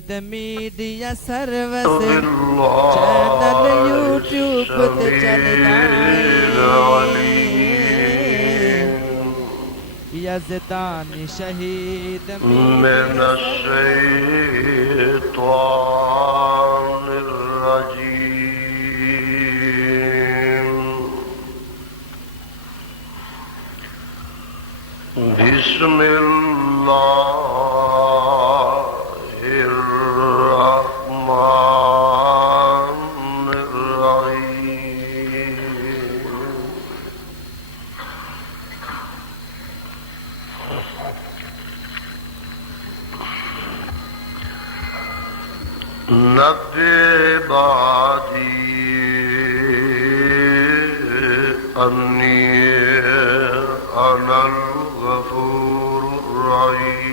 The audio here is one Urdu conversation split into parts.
میڈیا سروس چینل یوٹیوب تے چلدا ہے یزدان شہید من الشیطان الرجیم بسم اللہ نبئ عبادی انی انا الغفور الرحیم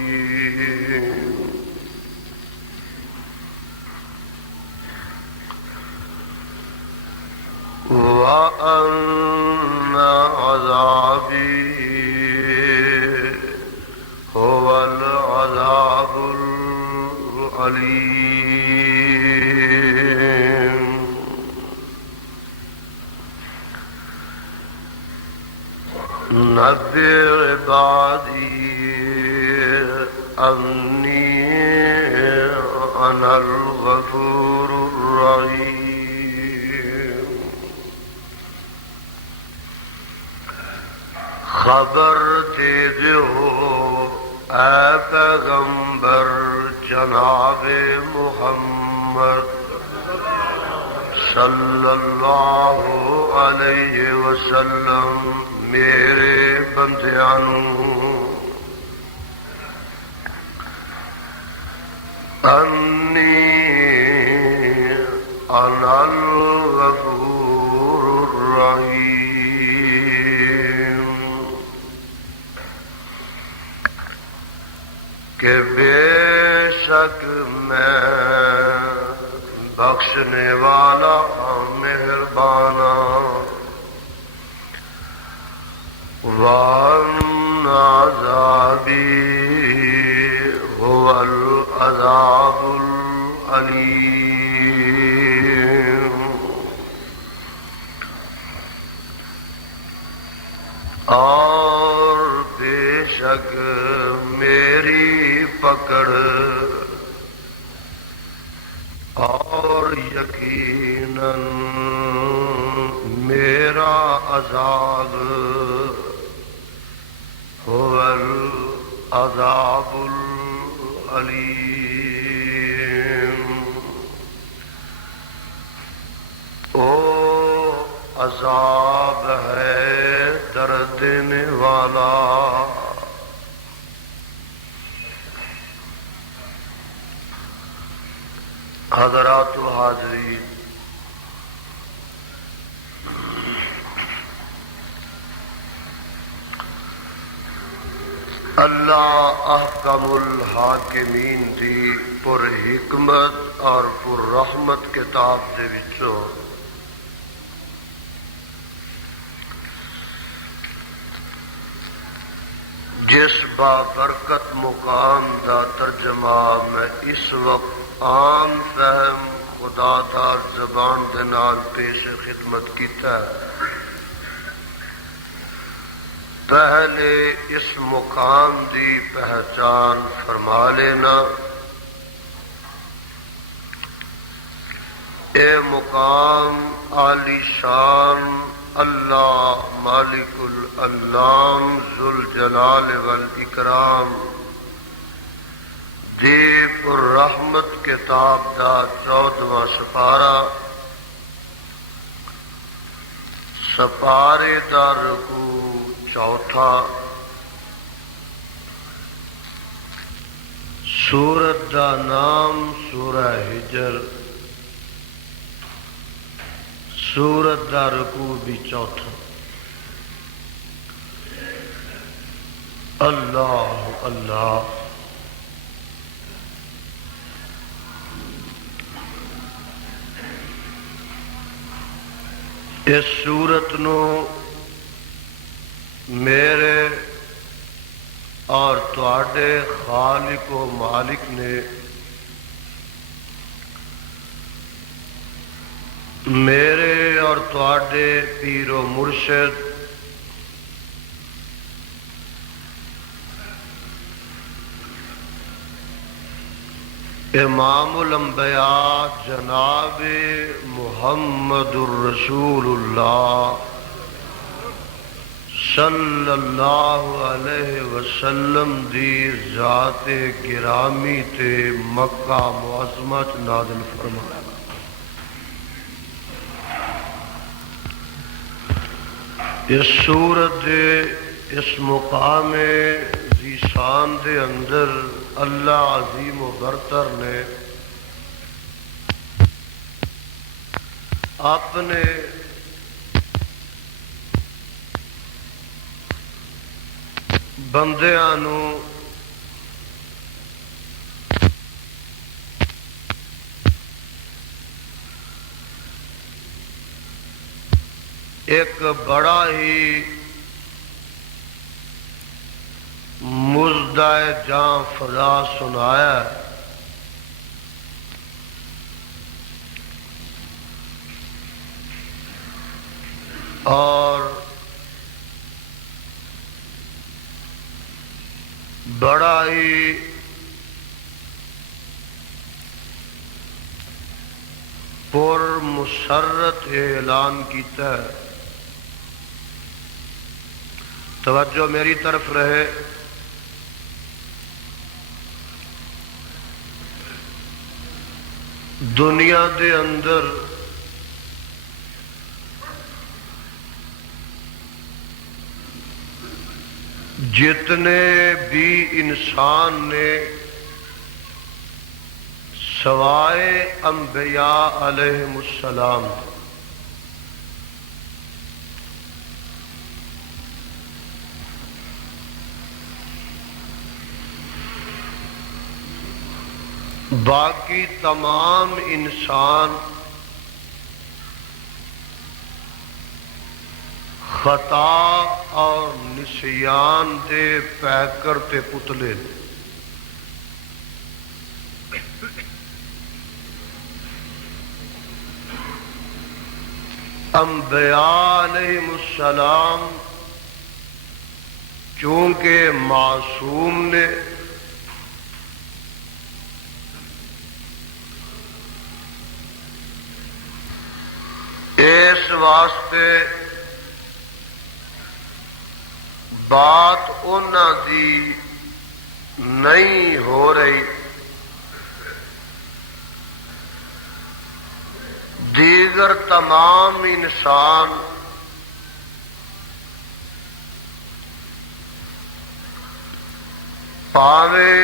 وأن عذابی هو العذاب العلیم نبئ عبادی انی انا الغفور الرحیم خبر دے دو اے پیغمبر جناب محمد صلی اللہ علیہ وسلم میرے بندیانوں انی انا الغفور الرحیم کہ بے شک میں بخشنے والا مہربانا وَأَنَّ عَذَابِي هُوَ الْعَذَابُ الْأَلِيمُ اور بے شک میری پکڑ اور یقیناً میرا عذاب هو العذاب العلیم او عذاب ہے درد دینے والا حضرات و حاضرین اللہ احکم الحاکمین دی پر حکمت اور پر رحمت کتاب دے وچوں جس بابرکت مقام دا ترجمہ میں اس وقت عام فہم خدا دار زبان دے نال پیش خدمت کیتا ہے پہلے اس مقام دی پہچان فرما لینا اے مقام عالی شان اللہ مالک الانام ذوالجلال والاکرام دیپ الرحمت کتاب دا 14واں سپارہ سپارے دا رکوع چوتھا سورت دا نام سورہ ہجر سورت دا رکوع بھی چوتھا اللہ اللہ اس سورت نو میرے اور تواڈے خالق و مالک نے میرے اور تواڈے پیر و مرشد امام الانبیاء جناب محمد الرسول اللہ صلی اللہ علیہ وسلم دی ذات گرامی تے مکہ معظمہ چ نازل فرمایا۔ اس سورت دے اس مقام ذیشان دے اندر اللہ عظیم و برتر نے اپنے بندیاں نو ایک بڑا ہی مزدہ جاں فضا سنایا ہے۔ اور بڑا ہی پر مسرت اعلان کیتا ہے۔ توجہ میری طرف رہے۔ دنیا دے اندر جتنے بھی انسان نے سوائے انبیاء علیہم السلام باقی تمام انسان خطا اور نسیان دے پیکر تے پتلے نے۔ انبیاء علیہم السلام چونکہ معصوم نے، اس واسطے بات انہاں دی نہیں ہو رہی، دیگر تمام انسان پاوے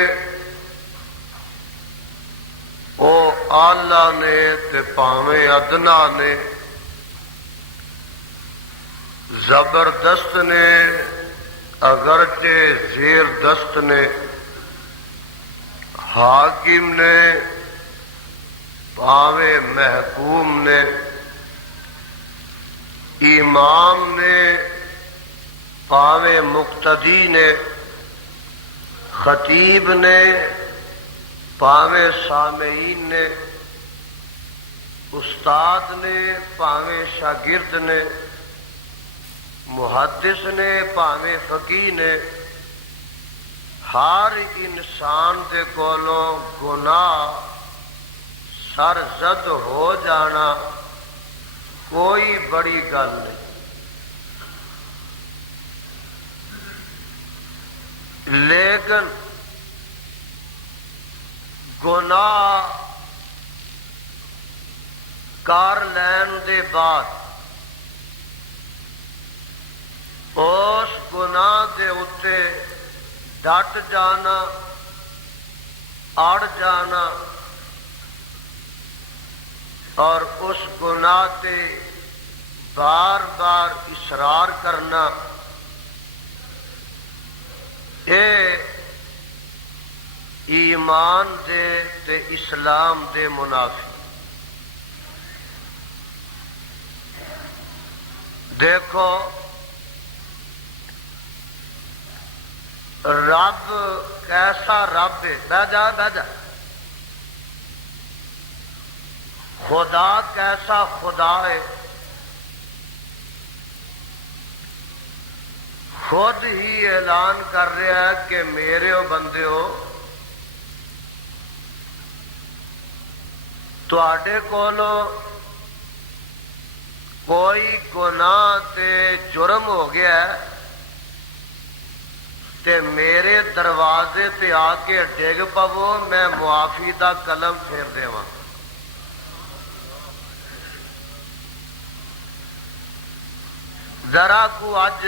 او آلہ نے تے پاوے ادنا نے، زبردست نے اگرچہ زیر دست نے، حاکم نے پاوے محکوم نے، امام نے پاوے مقتدی نے، خطیب نے پاوے سامعین نے، استاد نے پاوے شاگرد نے، محدث نے پاوے فقیہ نے، ہر انسان دے کولوں گناہ سرزد ہو جانا کوئی بڑی گل نہیں، لیکن گناہ کر لین دے بعد اس گناہ دے اتے ڈٹ جانا، اڑ جانا اور اس گناہ تے بار بار اصرار کرنا، یہ ایمان دے تے اسلام دے منافی۔ دیکھو رب کیسا رب ہے، بہ جا خدا کیسا خدا ہے، خود ہی اعلان کر رہا ہے کہ میرے بندیو تواڈے کولو کوئی گناہ تے جرم ہو گیا ہے تے میرے دروازے تے آ کے ڈگ پو، میں معافی دا قلم پھیر دیواں۔ ذرا کو اج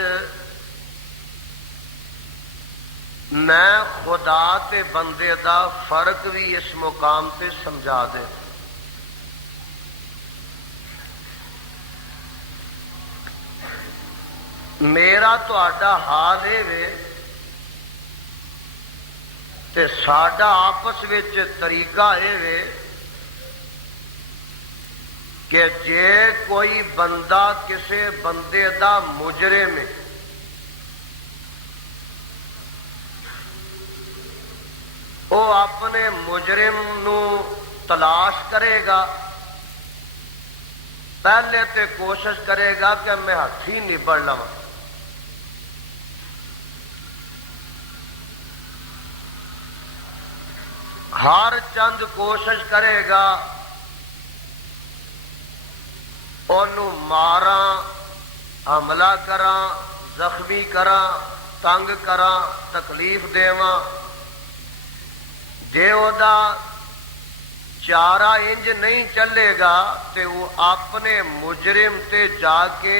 میں خدا تے بندے دا فرق بھی اس مقام تے سمجھا دے۔ میرا تہاڈا حال ہے تے ساڈا آپس وچ طریقہ ہے کہ جے کوئی بندہ کسے بندے دا مجرم ہے وہ اپنے مجرم نو تلاش کرے گا، پہلے تے کوشش کرے گا کہ میں ہاتھی نبڑ لواں، ہر چند کوشش کرے گا انہوں ماراں، حملہ کراں، زخمی کراں، تنگ کراں، تکلیف دیواں۔ جے او دا چارہ انج نہیں چلے گا تے وہ اپنے مجرم تے جا کے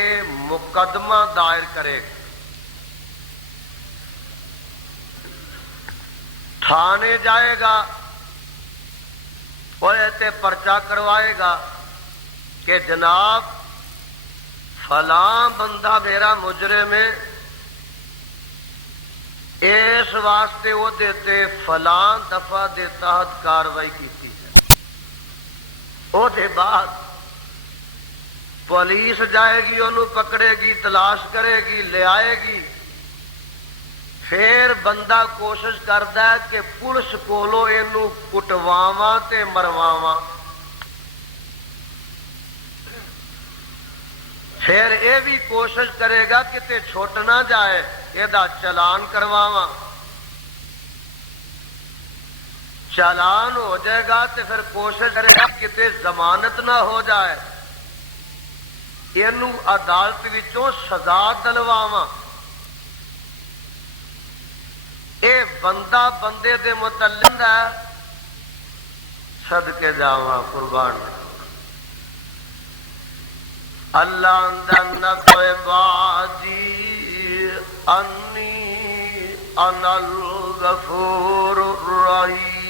مقدمہ دائر کرے گا، تھانے جائے گا، تے پرچہ کروائے گا کہ جناب فلاں بندہ میرا مجرم ہے، اس واسطے وہ دیتے فلاں دفعہ دے تحت کاروائی کی ہے۔ وہ دے بعد پولیس جائے گی، انہوں پکڑے گی، تلاش کرے گی، لے آئے گی، پھر بندہ کوشش کرتا ہے کہ پولیس کولو اینو کٹواواں تے مرواواں، پھر یہ بھی کوشش کرے گا کتے چھوٹ نہ جائے، یہ چلان کرواواں، چالان ہو جائے گا تو پھر کوشش کرے گا کتے ضمانت نہ ہو جائے، اینو عدالت وچوں سزا دلواواں۔ اے بندہ بندے دے متعلق ہے، صدقے جاواں قربان اللہ اندر باجی انی انا الغفور الرحیم۔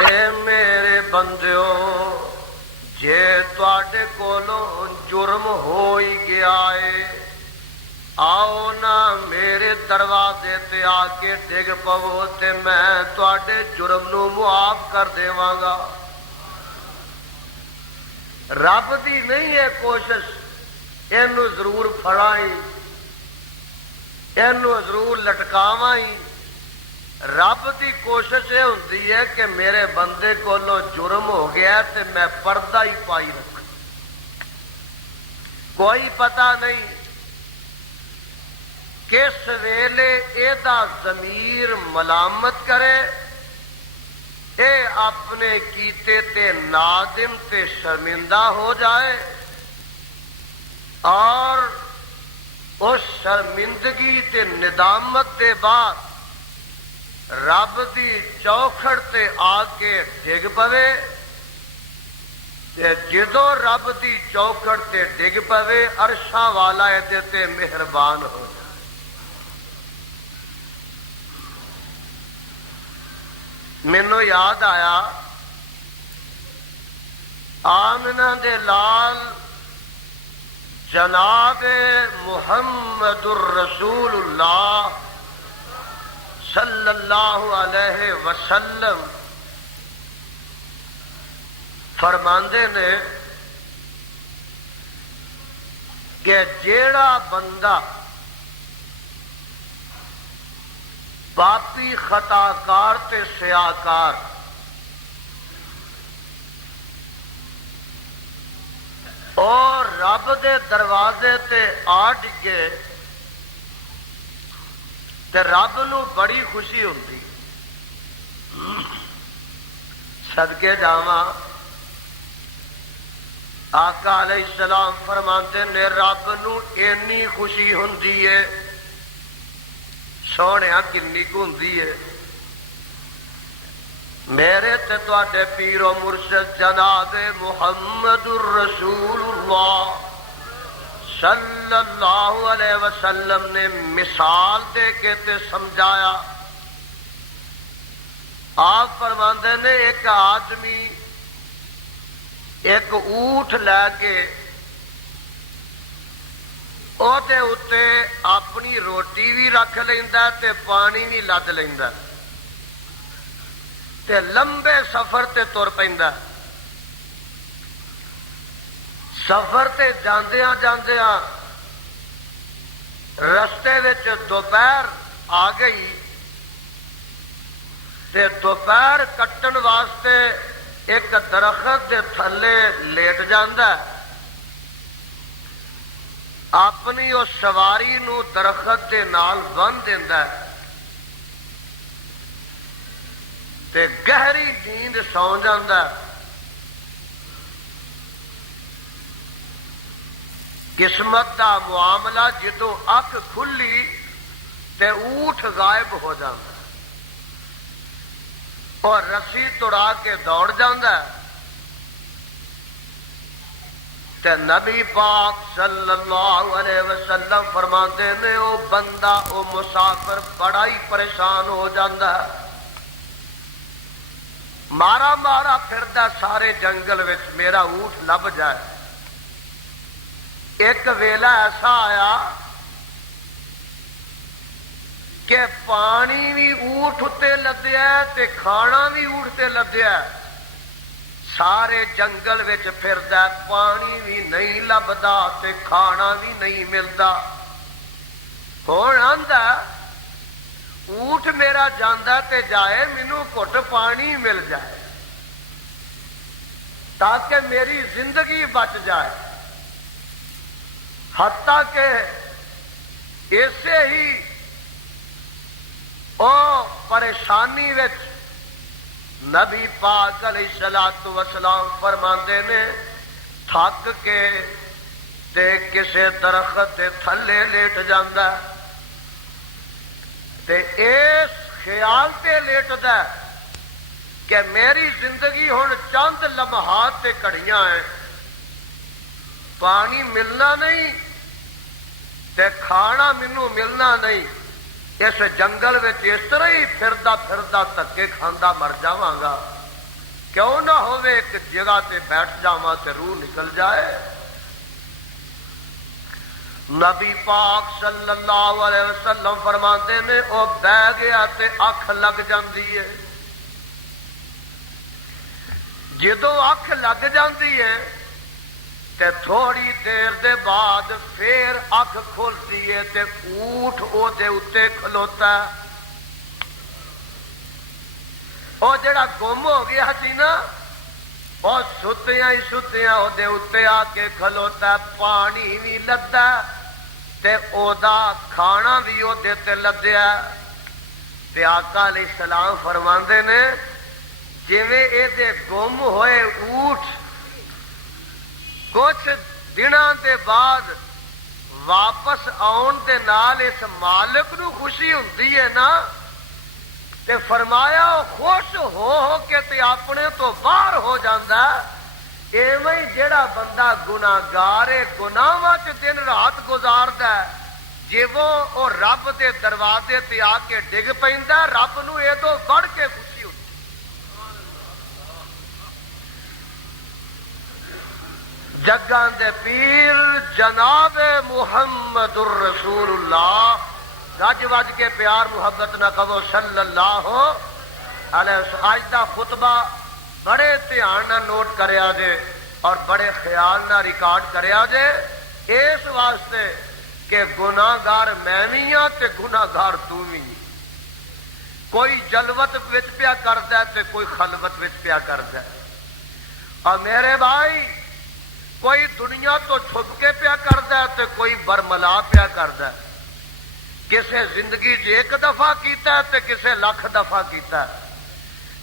اے میرے بندیو جے تواڈے کولوں جرم ہو ہی گیا ہے، آؤ نا میرے دروازے تے آ کے ڈگ پو تے میں تواڈے جرم نو معاف کر دیواں گا۔ رب دی نہیں ہے کوشش اینو ضرور پھڑائی، اینو ضرور لٹکاواں، رب دی کوشش یہ ہوندی ہے کہ میرے بندے کولوں جرم ہو گیا تے میں پردہ ہی پائی رکھا، کوئی پتہ نہیں کس ویلے ایدا ضمیر ملامت کرے، اے اپنے کیتے تے نادم تے شرمندہ ہو جائے، اور اس شرمندگی تے ندامت دے بعد رب دی چوکھڑ تے آ کے ڈگ پوے، تے جدوں رب دی چوکھڑ تے ڈگ پوے عرشاں والا اے تے مہربان ہو جائے۔ مینوں یاد آیا آمنہ دے لال جناب محمد الرسول اللہ صلی اللہ علیہ وسلم فرماندے نے کہ جیڑا بندہ پاپی خطا کار تے سیاکار اور رب دے دروازے تے آ ڈگے تے رب نو بڑی خوشی ہوتی. صدقے جاواں آقا علیہ السلام فرماتے نے رب نو اینی خوشی ہوندی ہے. سونیا کنی کو ہوندی ہے؟ میرے تے تواڈے پیر و مرشد جناب محمد الرسول اللہ صلی اللہ علیہ وسلم نے مثال دے کے تے سمجھایا. آپ فرماندے نے ایک آدمی ایک اونٹ لے کے او دے اتے اپنی روٹی بھی رکھ لیندا تے پانی بھی لد لیندا تے لمبے سفر تے تر پیندا. سفر تے جاندیاں جاندیاں رستے وچ دوپہر آ گئی تے دوپہر کٹن واسطے ایک درخت دے تھلے لیٹ جاندا ہے. اپنی اس سواری نو درخت دے نال بن دیندا ہے تے گہری نیند سو جاندا ہے. قسمت دا معاملہ جدو اکھ کھلی تے اونٹ غائب ہو جاندا ہے اور رسی توڑا کے دوڑ جاندا ہے تے نبی پاک صلی اللہ علیہ وسلم فرماتے نے او بندہ او مسافر بڑا ہی پریشان ہو جاندا ہے. مارا مارا پھردا سارے جنگل وچ میرا اونٹ لب جائے. ایک ویلا ایسا آیا کہ پانی بھی اونٹ تے لدیا تے کھانا بھی اونٹ تے لدیا. سارے جنگل وچ پھردا پانی بھی نہیں لبدا تے کھانا بھی نہیں ملدا. ہن آندا اونٹ میرا جاندا تے جائے مینوں گھٹ پانی مل جائے تاکہ میری زندگی بچ جائے. حتیٰ کہ ایسے ہی او پریشانی وچ نبی پاک علیہ الصلوۃ والسلام فرماندے نے تھک کے تے کسے درخت دے تھلے لیٹ جاندا تے اس خیال تے لیٹدا کہ میری زندگی ہن چند لمحات تے گھڑیاں ہیں. پانی ملنا نہیں تے کھانا مینوں ملنا نہیں. اس جنگل وچ اس طرح ہی پھردا پھردا دھکے کھاندا مر جاواں گا. کیوں نہ ہوے ایک جگہ تے بیٹھ جاواں تے روح نکل جائے. نبی پاک صلی اللہ علیہ وسلم فرماتے نے او بہ گیا تے اکھ لگ جاندی ہے. جدوں اکھ لگ جاندی ہے تے تھوڑی دیر دے بعد پھر اکھ کھلتی ہے تے اونٹ او دے اتے کھلوتا ہے. او جڑا گم ہو گیا سی نا او ستیاں ہی ستیاں او دے اتے آ کے کھلوتا ہے. پانی بھی لدا تے او دا کھانا بھی او دے تے لدیا. تے آقا علیہ السلام فرماندے نے جویں اے دے گم ہوئے اونٹ کچھ دنوں دے بعد واپس آن دے نال اس مالک نو خوشی ہوندی ہے نا تے فرمایا خوش ہو کے تے اپنے تو باہر ہو جاندا. ایویں جیڑا بندہ گناہگار ہے گناہاں وچ دن رات گزاردا ہے جیویں او رب دے دروازے تے آ کے ڈگ پیندا رب نو اے تو بڑھ کے خوشی ہوندی. جگاں دے پیر جناب محمد الرسول اللہ گج وج کے پیار محبت نہ کہو صلی اللہ علیہ وسلم. آج دا خطبہ بڑے دھیان نہ نوٹ کریا جے اور بڑے خیال نہ ریکارڈ کریا جے اس واسطے کہ گناہگار میں بھی ہاں تے گناہگار تو بھی. کوئی جلوت وچ پیا کردا ہے تے کوئی خلوت وچ پیا کردا ہے. اور میرے بھائی کوئی دنیا تو چھپ کے پیا کردا ہے تے کوئی برملا پیا کردا ہے. کسے زندگی چ ایک دفعہ کیتا ہے تے کسے لاکھ دفعہ کیتا ہے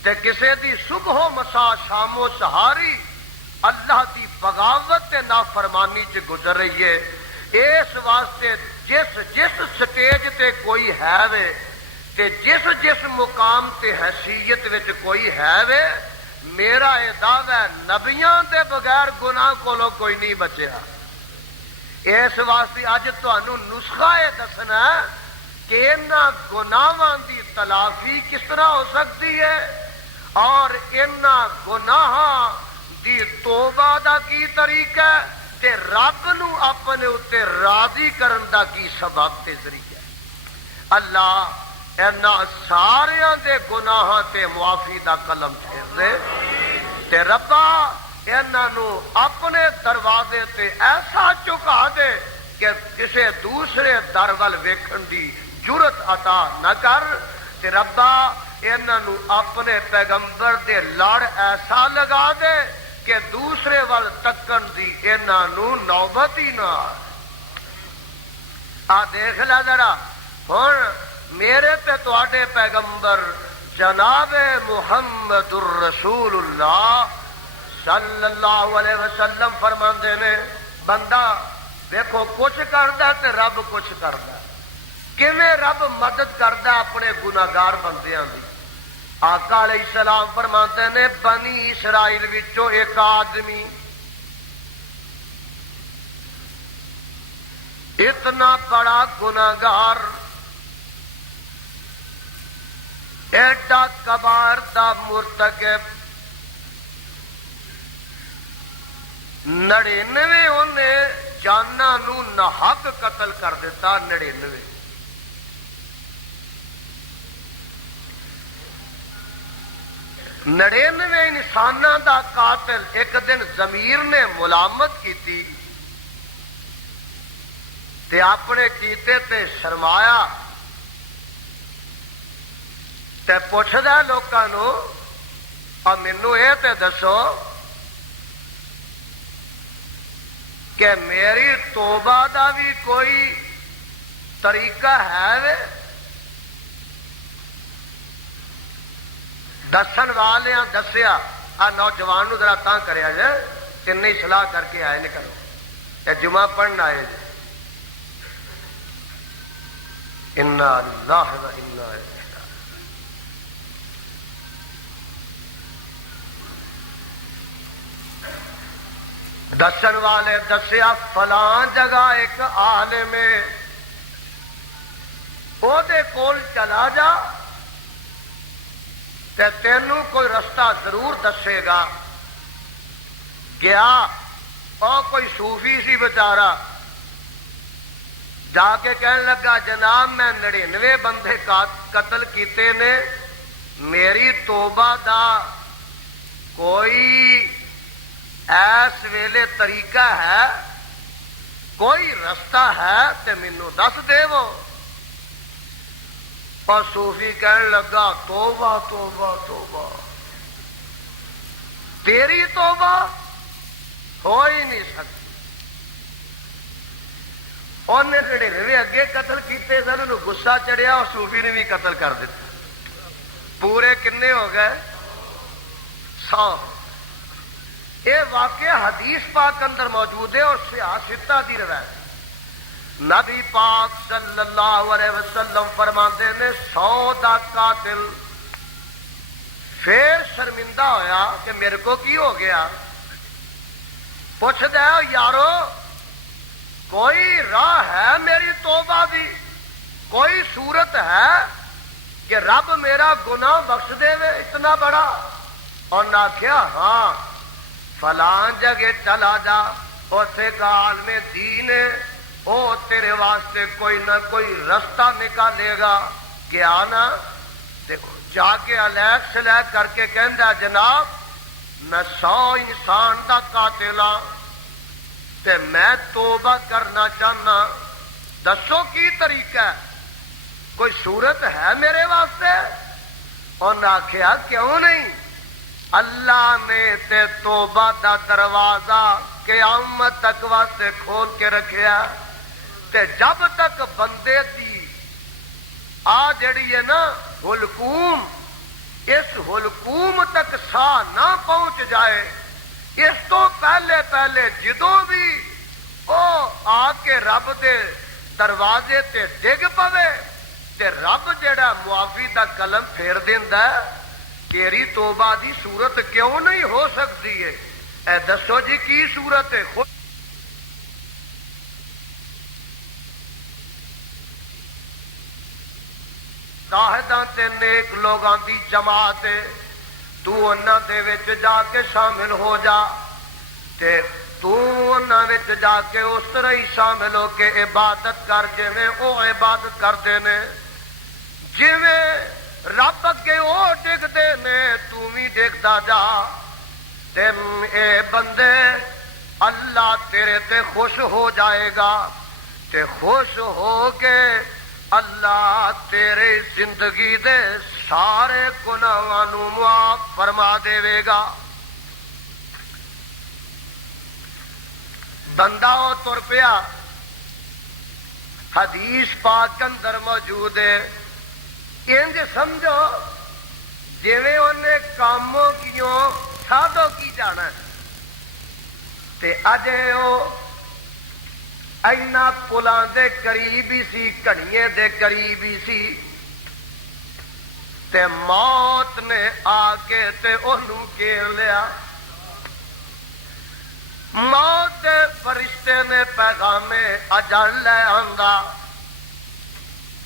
تے کسے دی صبح و مساء شام و سحاری اللہ دی بغاوت تے نافرمانی چ گزر رہی ہے. اس واسطے جس سٹیج تے کوئی ہے وے تے جس مقام تے حیثیت وچ کوئی ہے وے میرا یہ دعویٰ ہے نبیاں دے بغیر گناہ کولو کوئی نہیں بچیا. اس واسطے اج تانوں نسخہ یہ دسنا ہے کہ انہاں گناہاں دی تلافی کس طرح ہو سکتی ہے اور انہاں گناہاں دی توبہ دا کی طریقہ ہے تے رب نو اپنے اتے راضی کرن دا کی سبب تے ذریعہ ہے. اللہ انہاں ساریاں دے گناہاں تے معافی دا قلم پھیر دے تے ربا انہاں نو اپنے دروازے تے ایسا چکا دے کہ کسے دوسرے در ول ویکھن دی جرت عطا نہ کر تے ربا انہاں نو اپنے پیغمبر دے لڑ ایسا لگا دے کہ دوسرے ول تکن دی انہاں نو نوبت ہی نہ آ. دیکھ لا ذرا ہن میرے تے تواڈے پیغمبر جناب محمد الرسول اللہ صلی اللہ علیہ وسلم فرماندے نے بندہ دیکھو کچھ کردا تے رب کچھ کردا. کیویں رب مدد کردا اپنے گناہگار بندیاں دی. آقا علیہ السلام فرماتے نے بنی اسرائیل وچوں ایک آدمی اتنا بڑا گناہگار ایڈا کبائر دا مرتکب 99 انہیں جانا نو ناحق قتل کر دیتا. 99 انساناں دا قاتل ایک دن ضمیر نے ملامت کی تے اپنے کیتے تے شرمایا تے پوچھدا لوکاں نو اور مینوں اے تے دسو کہ میری توبہ دا بھی کوئی طریقہ ہے وے. دسن والیاں دسیا آ نوجوان نو ذرا تاں کریا جے تین ہی صلاح کر کے آئے نکلو اے جمعہ پڑھنا آئے جے. انا للہ و انا الیہ دسن والے دسیا فلاں جگہ ایک عالم او دے کول چلا جا تے تینوں کوئی رستہ ضرور دسے گا. گیا اور کوئی صوفی سی بیچارہ جا کے کہنے لگا جناب میں 99 بندے قتل کیتے نے میری توبہ دا کوئی ایس ویلے طریقہ ہے کوئی رستہ ہے تے مینوں دس دے وہ. اور صوفی کہنے لگا توبہ توبہ توبہ تیری توبہ ہو ہی نہیں سکتی. انہیں 99 اگے قتل کیتے سن انہوں غصہ چڑھیا اور صوفی نے بھی قتل کر دیتا. پورے کنے ہو گئے 100. یہ واقعہ حدیث پاک اندر موجود ہے اور سیاستہ دی روایت. نبی پاک صلی اللہ علیہ وسلم فرماتے نے 100 دا قاتل پھر شرمندہ ہویا کہ میرے کو کی ہو گیا. پوچھتا ہے یارو کوئی راہ ہے میری توبہ دی کوئی صورت ہے کہ رب میرا گناہ بخش دے وے اتنا بڑا. اور نہ کیا ہاں فلان جگہ چلا جا اسے کا عالم دین ہے وہ تیرے واسطے کوئی نہ کوئی رستہ نکالے گا. کیا نا دیکھو جا کے الیک سلیک کر کے کہندا جناب میں 100 انسان دا قاتل ہاں تے میں توبہ کرنا چاہنا دسو کی طریقہ ہے کوئی صورت ہے میرے واسطے. انہیں آخیا کیوں نہیں؟ اللہ نے تے توبہ دا دروازہ قیامت تک واسطے کھول کے رکھیا، تے جب تک بندے دی جڑی ہے نا حلقوم، اس حلقوم تک ساہ نہ پہنچ جائے، اس تو پہلے پہلے جدوں بھی او آ کے رب دے دروازے تے ڈگ پوے تے رب جڑا معافی دا قلم پھیر دیندا ہے، تیری توبہ دی صورت کیوں نہیں ہو سکتی ہے؟ اے دسو جی کی صورت ہے؟ زاہداں تے نیک لوگاں دی جماعت ہے، تو انہاں دے وچ جا کے شامل ہو جا، تے تو انہاں وچ جا کے اس طرح ہی شامل ہو کے عبادت کر جویں او عبادت کرتے نے، جویں رب کے او ڈگدے نے تو بھی ڈگدا جا، تے اے بندے اللہ تیرے تے خوش ہو جائے گا، تے خوش ہو کے اللہ تیرے زندگی دے سارے گناہاں نو معاف فرما دے گا۔ بندہ او تر پیا، حدیث پاک اندر موجود ہے، انج سمجھو جویں انہیں کاموں کیوں سادوں کی جانا ہے، تے اجے او اینا پلاں دے قریب ہی سی، کھڑیے دے قریب ہی سی، تے موت نے آ کے تے انہوں گھیر لیا۔ موت دے فرشتے نے پیغام اجل لے آندا،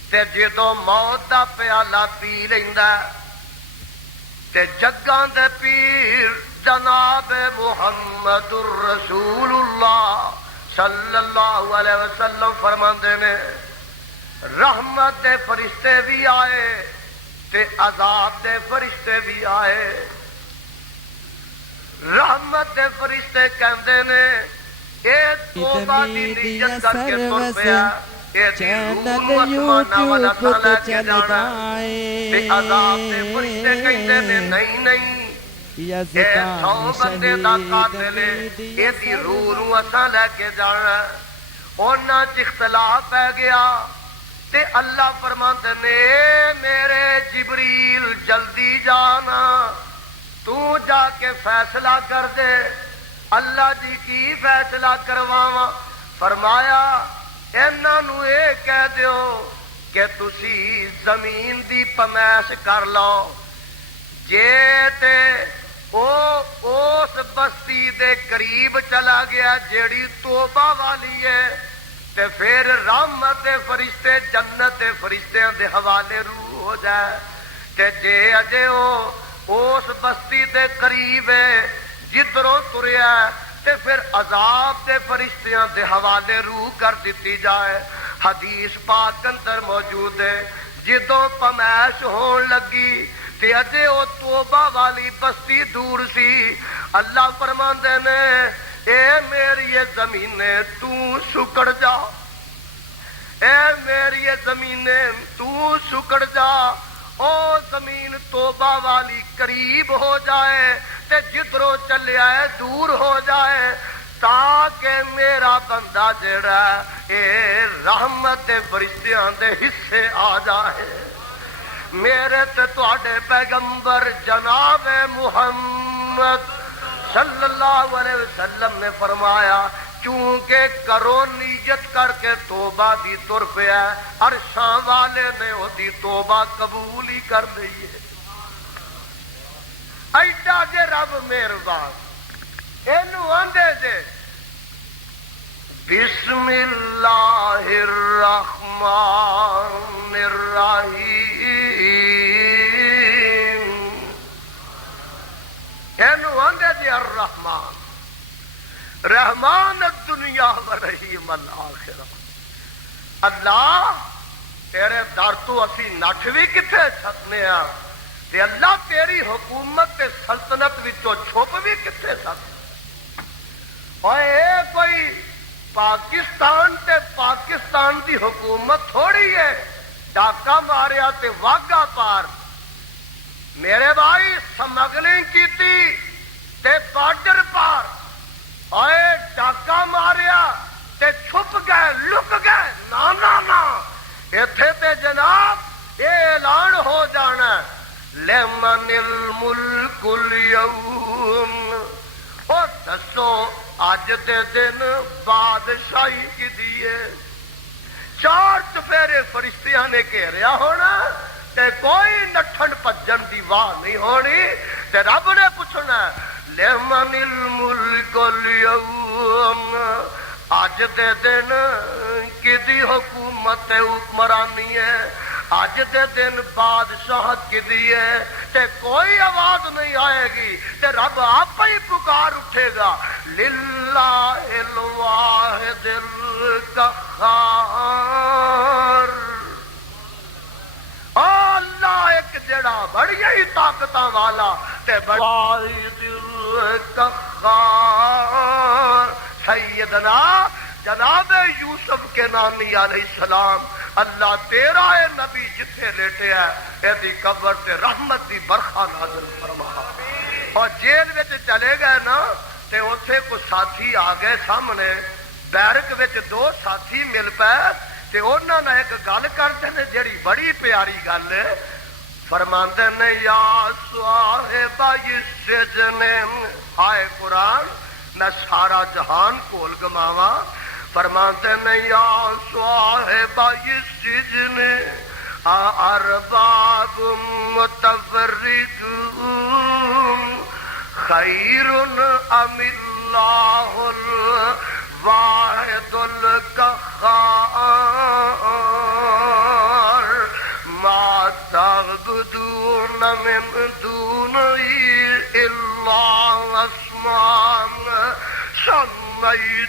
تے جدوں موت دا پیالہ پی لیندا تے جگاں دے پیر جناب محمد الرسول اللہ صلی اللہ علیہ وسلم فرماندے نے رحمت دے فرشتے بھی آئے تے عذاب دے فرشتے بھی آئے۔ رحمت دے فرشتے کہندے نے اے توبہ دی نیت کر کے تر پیا، چینل یوٹیوب تے چل جائے، تے عذاب دے فرشتے کہندے نے نہیں نہیں، اے 100 بندے دا قاتل اے دی روح نو اساں لے کے جانا۔ انہاں چ اختلاف پہ گیا تے اللہ فرماندے نے میرے جبریل جلدی جانا، تو جا کے فیصلہ کر دے۔ اللہ جی کی فیصلہ کرواواں؟ فرمایا انہاں نو اے کہہ دیو کہ تسی زمین دی پمائش کر لو، جے تے او اس بستی دے قریب چلا گیا جیڑی توبہ والی ہے، تے پھر رحمت دے فرشتے جنت دے فرشتیاں دے حوالے روح ہو جائے، تے جے اجے اس بستی دے قریب ہے جدروں تریا تے پھر عذاب دے فرشتیاں دے حوالے روح کر دیتی جائے۔ حدیث پاک اندر موجود ہے جدوں پمائش ہون لگی تے اجے او توبہ والی بستی دور سی، اللہ فرماندے نے اے میری زمینے تو سکڑ جا، اے میری زمینے تو سکڑ جا، او زمین توبہ والی قریب ہو جائے تے جدروں چلیا ہے دور ہو جائے، تاکہ میرا بندہ جڑا اے رحمت دے فرشتیاں دے حصے آ جائے۔ میرے تے تواڈے پیغمبر جناب محمد صلی اللہ علیہ وسلم نے فرمایا چونکہ کرو نیت کر کے توبہ دی تر پیا، عرشاں والے نے او دی توبہ قبول ہی کر لئی ہے۔ ایڈا جے رب مہربان، اینو آندے جے بسم اللہ الرحمن الرحیم، اینو آندے جے الرحمن، رحمان الدنیا و رحیم الآخرہ۔ اللہ تیرے در تو اسی نٹھ بھی کتنے سکنے ہیں تے اللہ تیری حکومت تے سلطنت وچوں چھپ بھی کتنے سکتے۔ اور اے کوئی پاکستان تے پاکستان دی حکومت تھوڑی ہے، ڈاکہ ماریا تے واگا پار میرے بھائی سمگلنگ کیتی تے بارڈر پار آئے ڈاکہ ماریا تے چھپ گئے لک گئے نا ایتھے تے جناب یہ اعلان ہو جانا لمن الملک اليوم او دسو اج دے دن بادشاہی کی دیے چار چفیرے فرشتیاں نے گھیریا ہونا تے کوئی نٹھن پجن دی واہ نہیں ہونی تے رب نے پوچھنا لمن الملک اليوم اج دے دن کدی حکومت حکمرانی ہے اج دے دن بادشاہت کدی ہے تے کوئی آواز نہیں آئے گی تے رب آپ ہی پکار اٹھے گا للہ الواحد القہار اللہ ایک جڑا بڑی ہی طاقت والا تے واحد القہار سیدنا جناب یوسف کے نامی علیہ السلام اللہ تیرا اے نبی جتھے لیٹے ہے ایدی قبر تے رحمت دی برخا نازل فرما اور جیل وچ چلے گئے نا تے اوتھے کو ساتھی آ گئے سامنے بیرک وچ دو ساتھی مل پے تے انہاں نے ایک گل کرتے نے جڑی بڑی پیاری گل ہے فرماندے نے یا صاحب السجن آئے قرآن میں سارا جہان کول گماوا فرماتے نے یا صاحب السجن ارباب متفرقون خیر ام اللہ الواحد القہار ما تعبدون من دونه الا اسماء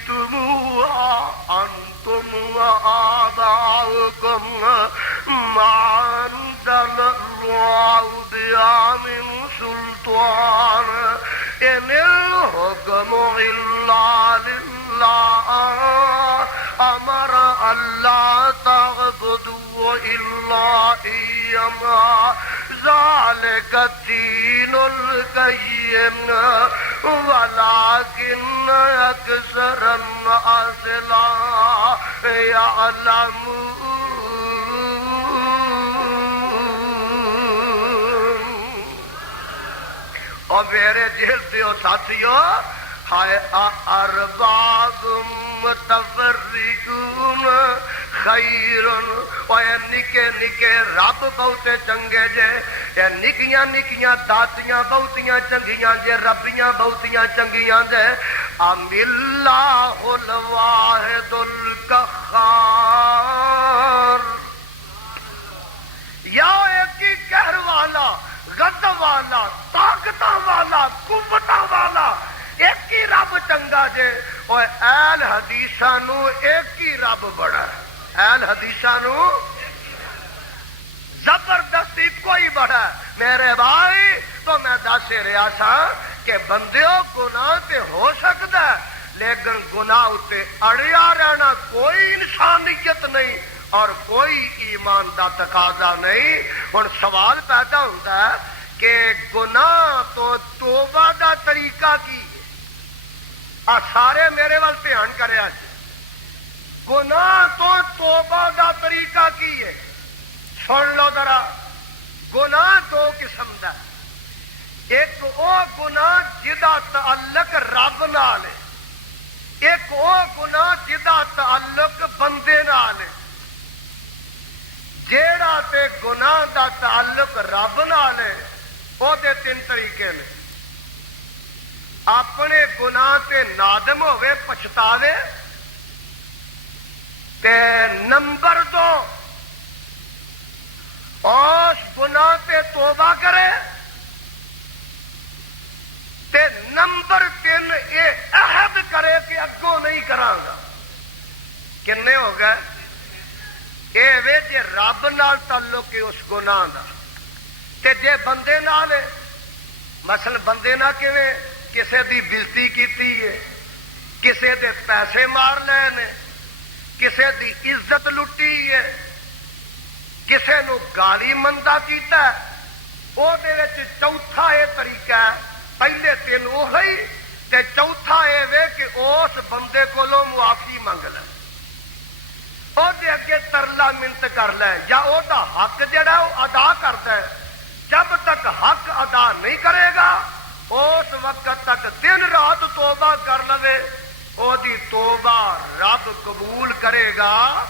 سميتموها أنتم وآباؤكم ما أنزل الله بها من سلطان إن الحكم إلا لله أمر ألا تعبدوا إلا إياه ذلك الدين القيم ولكن أكثر الناس لا يعلمون اور میرے جیل دیو ساتھیو ہائے ارباب متفرقون خیرن اور نکے نکے رب بہتے چنگے جے یہ نکیاں نکیاں داتیاں بہتیاں چنگیاں جے ربیاں بہتیاں چنگیاں جے ام اللہ الواحد القہار یا ایک ہی قہر والا غضب والا طاقت والا قوت والا ایک ہی رب چنگا جے اور اہل حدیثاں نو ایک ہی رب بڑا ہے اہل حدیثاں نو زبردستی کوئی بڑا ہے میرے بھائی تو میں دس رہا تھا کہ بندیوں گناہ تے ہو سکتا ہے لیکن گناہ اتے اڑیا رہنا کوئی انسانیت نہیں اور کوئی ایمان دا تقاضا نہیں اور سوال پیدا ہوتا ہے کہ گناہ تو توبہ دا طریقہ کی سارے میرے وال دھیان کرے گناہ تو توبہ دا طریقہ کی ہے سن لو ذرا گناہ دو قسم دا ایک وہ گناہ جدا تعلق رب نال ہے ایک وہ گناہ جدا تعلق بندے نال ہے جیڑا تے گناہ دا تعلق رب نال ہے وہ دے تین طریقے نے اپنے گناہ تے نادم ہوئے پچھتاوے تے نمبر دو اس گناہ تے توبہ کرے تے نمبر تین یہ عہد کرے کہ اگوں نہیں کراں گا کنے ہو گئے اے وے جے رب نال تعلق ہے اس گناہ دا تے جے بندے نال ہے مثلا بندے نہ کیویں کسے دی بےزتی کیتی ہے کسے دے پیسے مار لے نے کسے دی عزت لٹی ہے کسے نو گالی مندا کیتا ہے وہ چوتھا یہ طریقہ ہے، پہلے تین وہی تے چوتھا یہ کہ اس بندے کو معافی منگ لے، وہ اگے ترلا منت کر لے، یا وہ حق جڑا وہ ادا کرتا ہے۔ جب تک حق ادا نہیں کرے گا اس وقت تک دن رات توبہ کر لے، وہ توبہ رب قبول کرے گا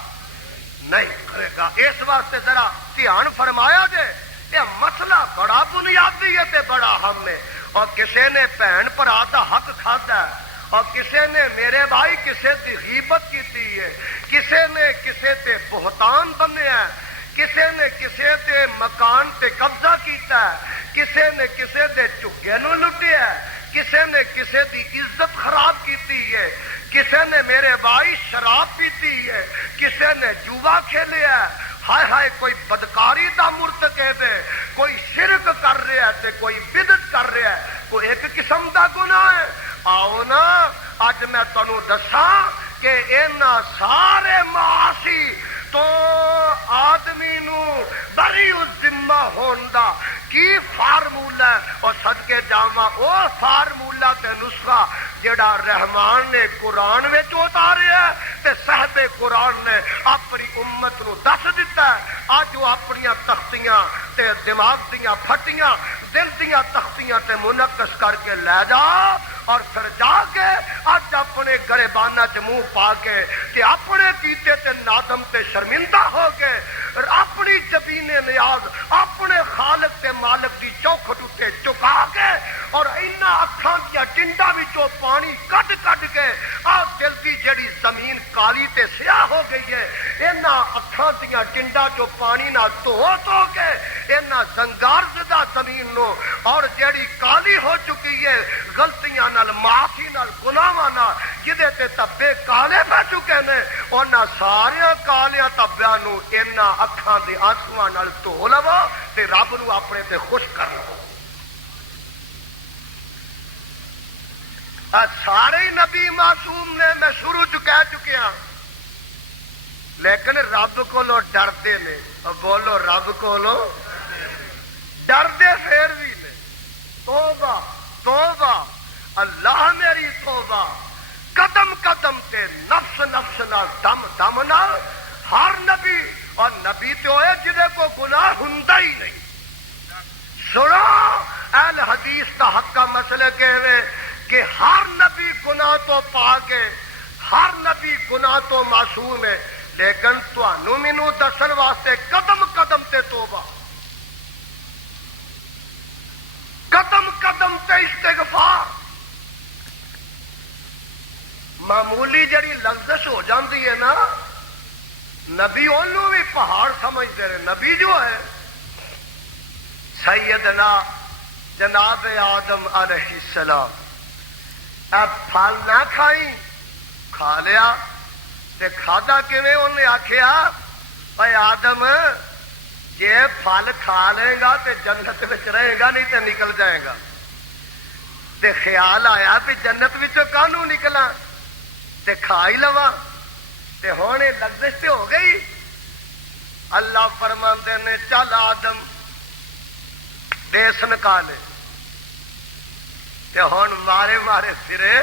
نہیں کرے گا۔ اس واسطے ذرا دھیان فرمایا جائے، یہ مسئلہ بڑا بنیادی ہے تے بڑا اہم ہے، اور کسی نے بہن بھرا دا حق کھادا ہے، اور کسی نے میرے بھائی کسی کی غیبت کی ہے، کسی نے کسی تے بہتان بنیا ہے، کسی نے کسی تے مکان تے قبضہ کیتا ہے، کسی نے کسی دے چگے نو لٹیا ہے، کسی نے کسی دی عزت خراب کیتی ہے، کسی نے میرے بھائی شراب پیتی ہے، کسی نے جوا کھیلیا ہے، ہائے ہائے کوئی بدکاری دا مرتکب ہے، کوئی شرک کر رہا ہے تے کوئی بدعت کر رہا ہے، کوئی ایک قسم دا گناہ ہے۔ آؤ نا اج میں تانوں دساں کہ انہاں سارے معاصی تو آدمی نو بری الذمہ ہون دا کی فارمولا ہے، اور صدقے جاواں او فارمولا تے نسخہ جڑا رحمان نے قرآن وچ اتاریا ہے تے صاحب قرآن نے اپنی امت نو دس دیتا ہے۔ اج وہ اپنی تختیاں تے دماغ دیاں پھٹیاں دل دیاں تختیاں تے منقش کر کے لے جا، اور پھر جا کے اج اپنے گریبانہ چ منہ پا کے تے اپنے کیتے تے نادم تے شرمندہ ہو کے اپنی جبین نیاز اپنے خالق تے مالک دی چوکھٹ اتے چکا کے، اور اینا اکھاں دیا ٹنڈا وچوں پانی کڈ کڈ کے آ دل دی جڑی زمین کالی تے سیاہ ہو گئی ہے، اینا اکھاں دیا ٹنڈا جو پانی نہ دھو کے اینا زنگار زدہ زمین نو، اور جڑی کالی ہو چکی ہے غلطیاں نال معافی نال گناہاں نال جدے تے تبے کالے پہ چکے نے، انہاں سارے کالیاں تبیاں نو اینا اکھاں دے آنسواں نال دھو لو تے رب نو اپنے تے خوش کر لو۔ سارے نبی معصوم نے، میں شروع کہہ چکیا، لیکن رب کولو ڈردے نے، بولو رب کولو ڈردے پھر بھی نے۔ توبہ توبہ اللہ میری توبہ، قدم قدم تے نفس نفس نال دم دم نال ہر نبی، اور نبی تو ہوئے جنہیں کو گناہ ہوندا ہی نہیں۔ سنو اہل حدیث کا حق کا مسئلہ کہوے کہ ہر نبی گناہ تو پاک ہے، ہر نبی گناہ تو معصوم ہے، لیکن تانوں مینوں دسن واسطے قدم قدم تے توبہ، قدم قدم تے استغفار۔ معمولی جڑی لفظ ہو جاندی ہے نا، نبی انہوں بھی پہاڑ سمجھتے رہے۔ نبی جو ہے سیدنا جناب آدم علیہ السلام، اب پھل نہ کھائی، کھا لیا تے کھادا کیویں؟ انہیں آکھیا اے آدم یہ پھل کھا لے گا تے جنت وچ رہے گا، نہیں تے نکل جائے گا۔ تے خیال آیا بھی جنت وچوں کانوں نکلا تے کھا ہی لواں، تے ہن یہ لغزش تے ہو گئی۔ اللہ فرماندے نے چل آدم دیس نکالے، تے ہن مارے مارے پھرے۔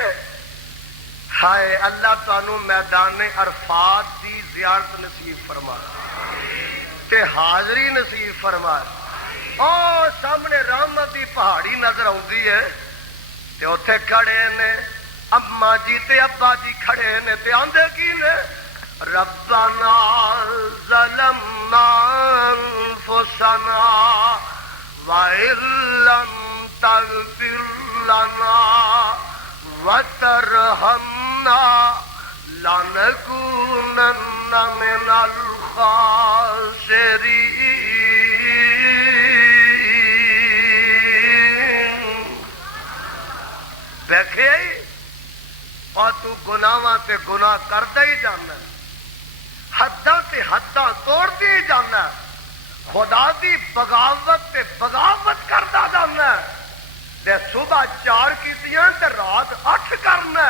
ہائے اللہ تانوں میدان عرفات دی زیارت نصیب فرما تے حاضری نصیب فرما۔ او سامنے رحمت دی پہاڑی نظر آتی ہے، تے اوتھے کھڑے نے اما جی تے ابا جی کھڑے نے، تے آندے کی نے ربنا ظلمنا انفسنا وَإِن لَّمْ تَغْفِرْ لَنَا وَتَرْحَمْنَا لَنَكُونَنَّ مِنَ الْخَاسِرِينَ۔ دیکھے اور تو گناہاں تے گناہ کرتا ہی جانا، حداں تے حداں توڑتی ہی جانا، خدا دی بغاوت تے بغاوت کرتا جانا، تے صبح 4 کیتیاں تے رات 8 کرنا،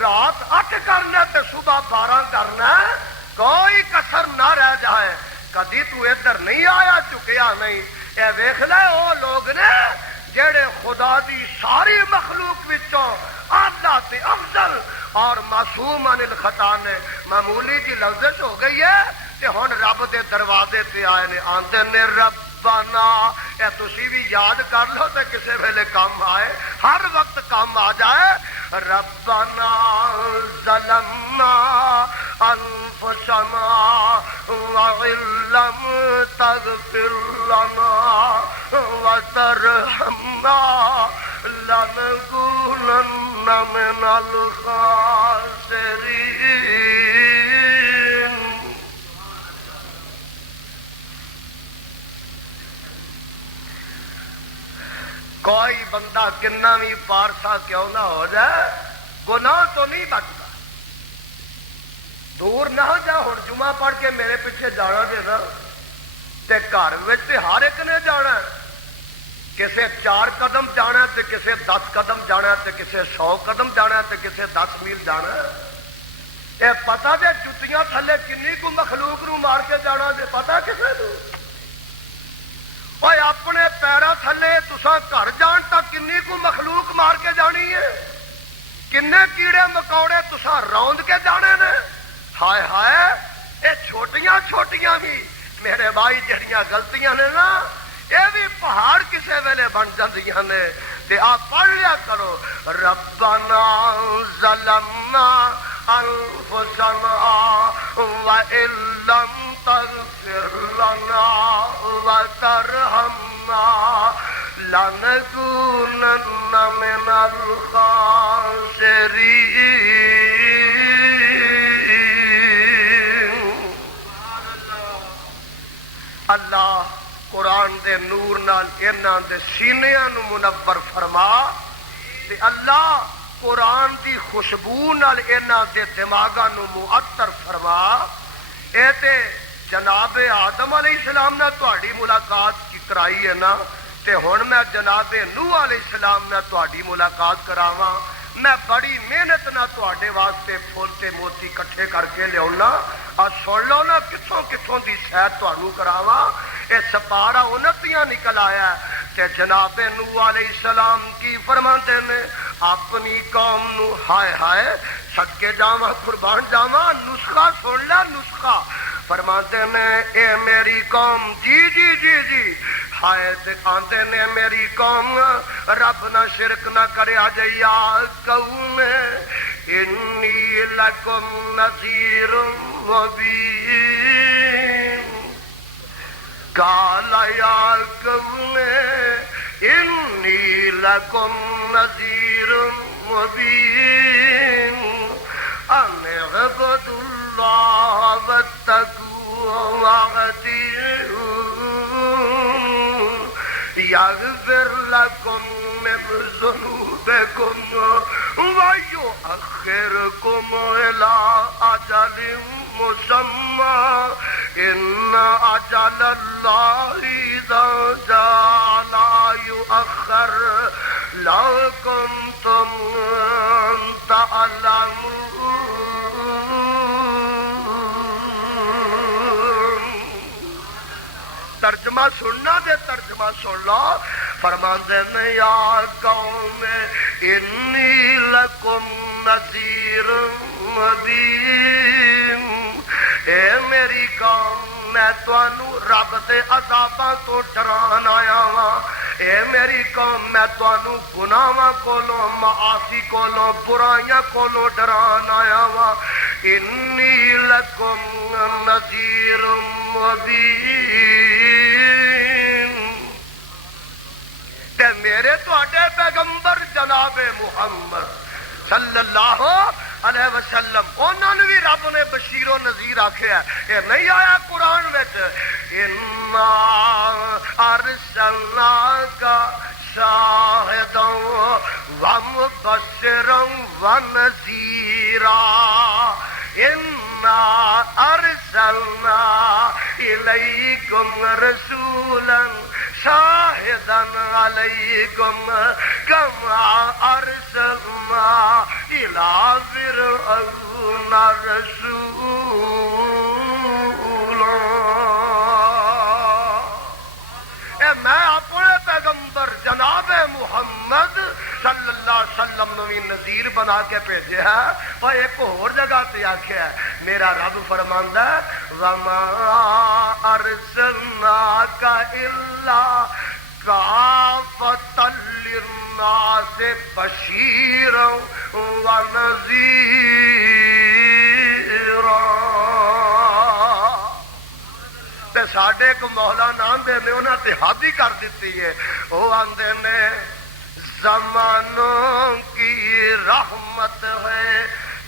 رات 8 کرنا تے صبح 12 کرنا، کوئی کسر نہ رہ جائے۔ کدی تو ادھر نہیں آیا چکیا نہیں، اے ویکھ لے او لوگ نے جڑے خدا دی ساری مخلوق وچوں اعلیٰ تے افضل اور معصوم عن الخطا نے معمولی جی لفظ ہو گئی ہے تے ہن رب دے دروازے تے آئے نے آندے نے ربنا اے تسی بھی یاد کر لو تے کسے ویلے کام آئے ہر وقت کام آ جائے ربنا ظلمنا انفسنا وإن لم تغفر لنا وترحمنا لنكونن من الخاسرين کوئی بندہ کنا بھی پارسا کیوں نہ ہو جائے گناہ تو نہیں بچتا دور نہ ہو جا ہوں جمعہ پڑھ کے میرے پیچھے جانا جے نا تے گھر ہر ایک نے جانا کسے 4 قدم جانا تے کسے 10 قدم جانا تے کسے 100 قدم جانا تے کسے 10 میل جانا اے پتا دے جتیاں تھلے کنی کو مخلوق نو مار کے جانا جے پتا کسے نو اوے اپنے پیروں تھلے تساں گھر جان تک کنی کو مخلوق مار کے جانی ہے کنے کیڑے مکوڑے تساں روند کے جانے نے ہائے ہائے اے چھوٹیاں چھوٹیاں بھی میرے بھائی جڑیاں غلطیاں نے نا یہ بھی پہاڑ کسے ویلے بن جاندیاں نے تے آپ پڑھ لیا کرو ربنا ظلمنا انفسنا وإن لم تغفر لنا وترحمنا لنكونن من الخاسرين اللہ قرآن دے نور نال انہاں دے سینیاں نو منور فرما تے اللہ قرآن دی خوشبو نال انہاں دے دماغاں نو معطر فرما اے تے جناب آدم علیہ السلام نے تہاڈی ملاقات کی کرائی ہے نا تے ہن میں جناب نوح علیہ السلام نے تہاڈی ملاقات کراواں میں بڑی محنت نہ تہاڈے واسطے پھول تے موتی کٹھے کر کے لیاؤنا آ سن لو نا کتھوں کتھوں دی سیر تہانوں کراواں اے سپارہ 29 نکل آیا ہے تے جناب نوح علیہ السلام کی فرماتے نے اپنی قوم نو ہائے ہائے صدقے جاواں قربان جاواں نسخہ سن لے نسخہ فرماتے نے اے میری قوم جی جی جی جی ہائے تے آندے نے میری قوم رب نہ شرک نہ کرے آجے یا قوم انی لکم نذیر مبین قال یا قوم انی لکم نذیر مبین ان اعبدوا اللہ واتقوا واطیعون یغفر لکم من ذنوبکم ویؤخرکم الی اجل مسمى ان اجل اللہ اذا جاء لا یؤخر لو کنتم تعلمون ترجمہ سننا دے ترجمہ سن لو فرماتے ہیں یا قوم انی لکم نذیر مبین اے میری قوم میں تانوں رب دے عذاباں تو ڈران آیا ہاں اے میری قوم میں تانوں گناہاں کولوں معاصی کولوں برائیاں کولوں ڈران آیا ہاں انی لکم نذیر مبین تے میرے تواڈے پیغمبر جناب محمد صلی اللہ علیہ وسلم انہوں نے بھی رب نے بشیر و نذیر آکھیا یہ نہیں آیا قرآن وچ انا ارسلناک شاہدا ومبشرا ونذیرا انا ارسلنا الیکم رسولا شاہدا علیکم کما ارسلنا الی فرعون رسولا اے میں اپنے پیغمبر جناب محمد صلی اللہ علیہ وسلم نو بھی نذیر بنا کے بھیجا ہے. اور ایک اور جگہ پہ آخیا ہے میرا رب فرماندا ہے وما ارسلناک الا کافۃ للناس بشیرا ونذیرا. ساڈے ایک مولانا آندے نے انہاں تے حد ہی کر دیتی ہے. وہ آندے نے زمانوں کی رحمت ہے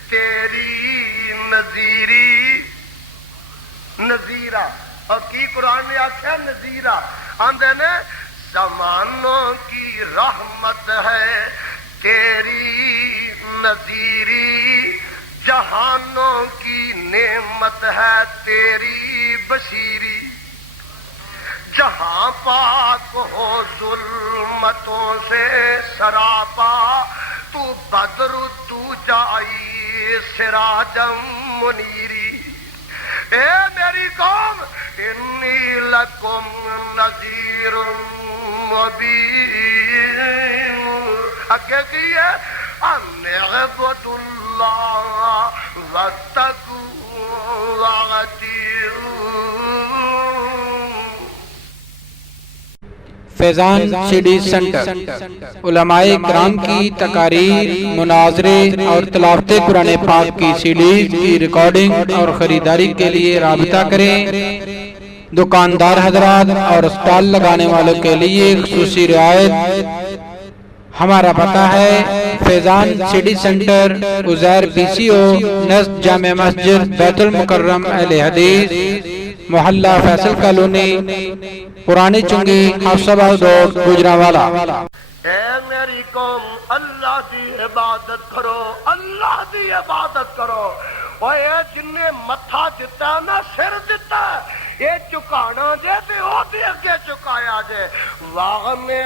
تیری نذیری نذیرہ. اور کی قرآن نے آخیا نذیرہ. آندے نے زمانوں کی رحمت ہے تیری نذیری جہانوں کی نعمت ہے تیری بشیری. جہاں پاک ہو ظلمتوں سے سراپا تو بدر تو جائی سراجم منیری. اے میری قوم انی لکم نذیر مبین. اگے کی ہے ان اعبدوا اللہ واتقوا واطیعون. فیضان سی ڈی سینٹر علماء کرام کی تقاریر، مناظرے اور تلاوت قرآن پاک کی سی ڈی کی ریکارڈنگ اور خریداری کے لیے رابطہ کریں. دکاندار حضرات اور اسٹال لگانے والوں کے لیے خصوصی رعایت. ہمارا پتہ ہے فیضان سی ڈی سینٹر عزیر پی سی او نزد جامع مسجد بیت المکرم اہل حدیث، محلہ فیصل کالونی، پرانی چنگی، حفص آباد روڈ، گوجرانوالا. اے میری قوم اللہ دی عبادت کرو، اللہ دی عبادت کرو. اور اے جن نے متھا دتا نا سر دتا یہ چکانا جے تے او دے اگے چکایا جے. واہ میں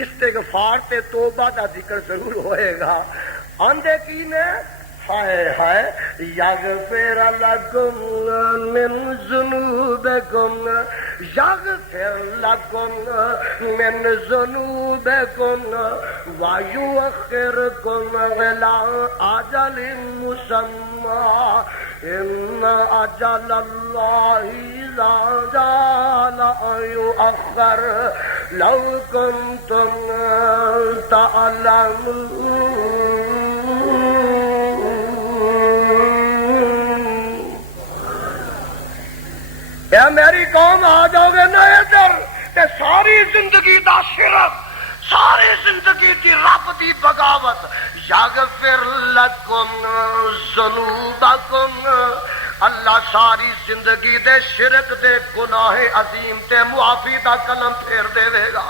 استغفار تے توبہ دا ذکر ضرور ہوئے گا. آندے کی نے ہائے ہائے یغفر لکم من ذنوبکم یغفر لکم من ذنوبکم ویؤخرکم الی اجل مسمى ان اجل اللہ اذا جاء لا یؤخر لو کنتم تعلمون. یا میری قوم آ جاؤ گے نا ادھر تے ساری زندگی دا شرک، ساری زندگی دی رب دی بغاوت. یغفر لکم ذنوبکم اللہ ساری زندگی دے شرک دے گناہ عظیم تے معافی دا قلم پھیر دے گا.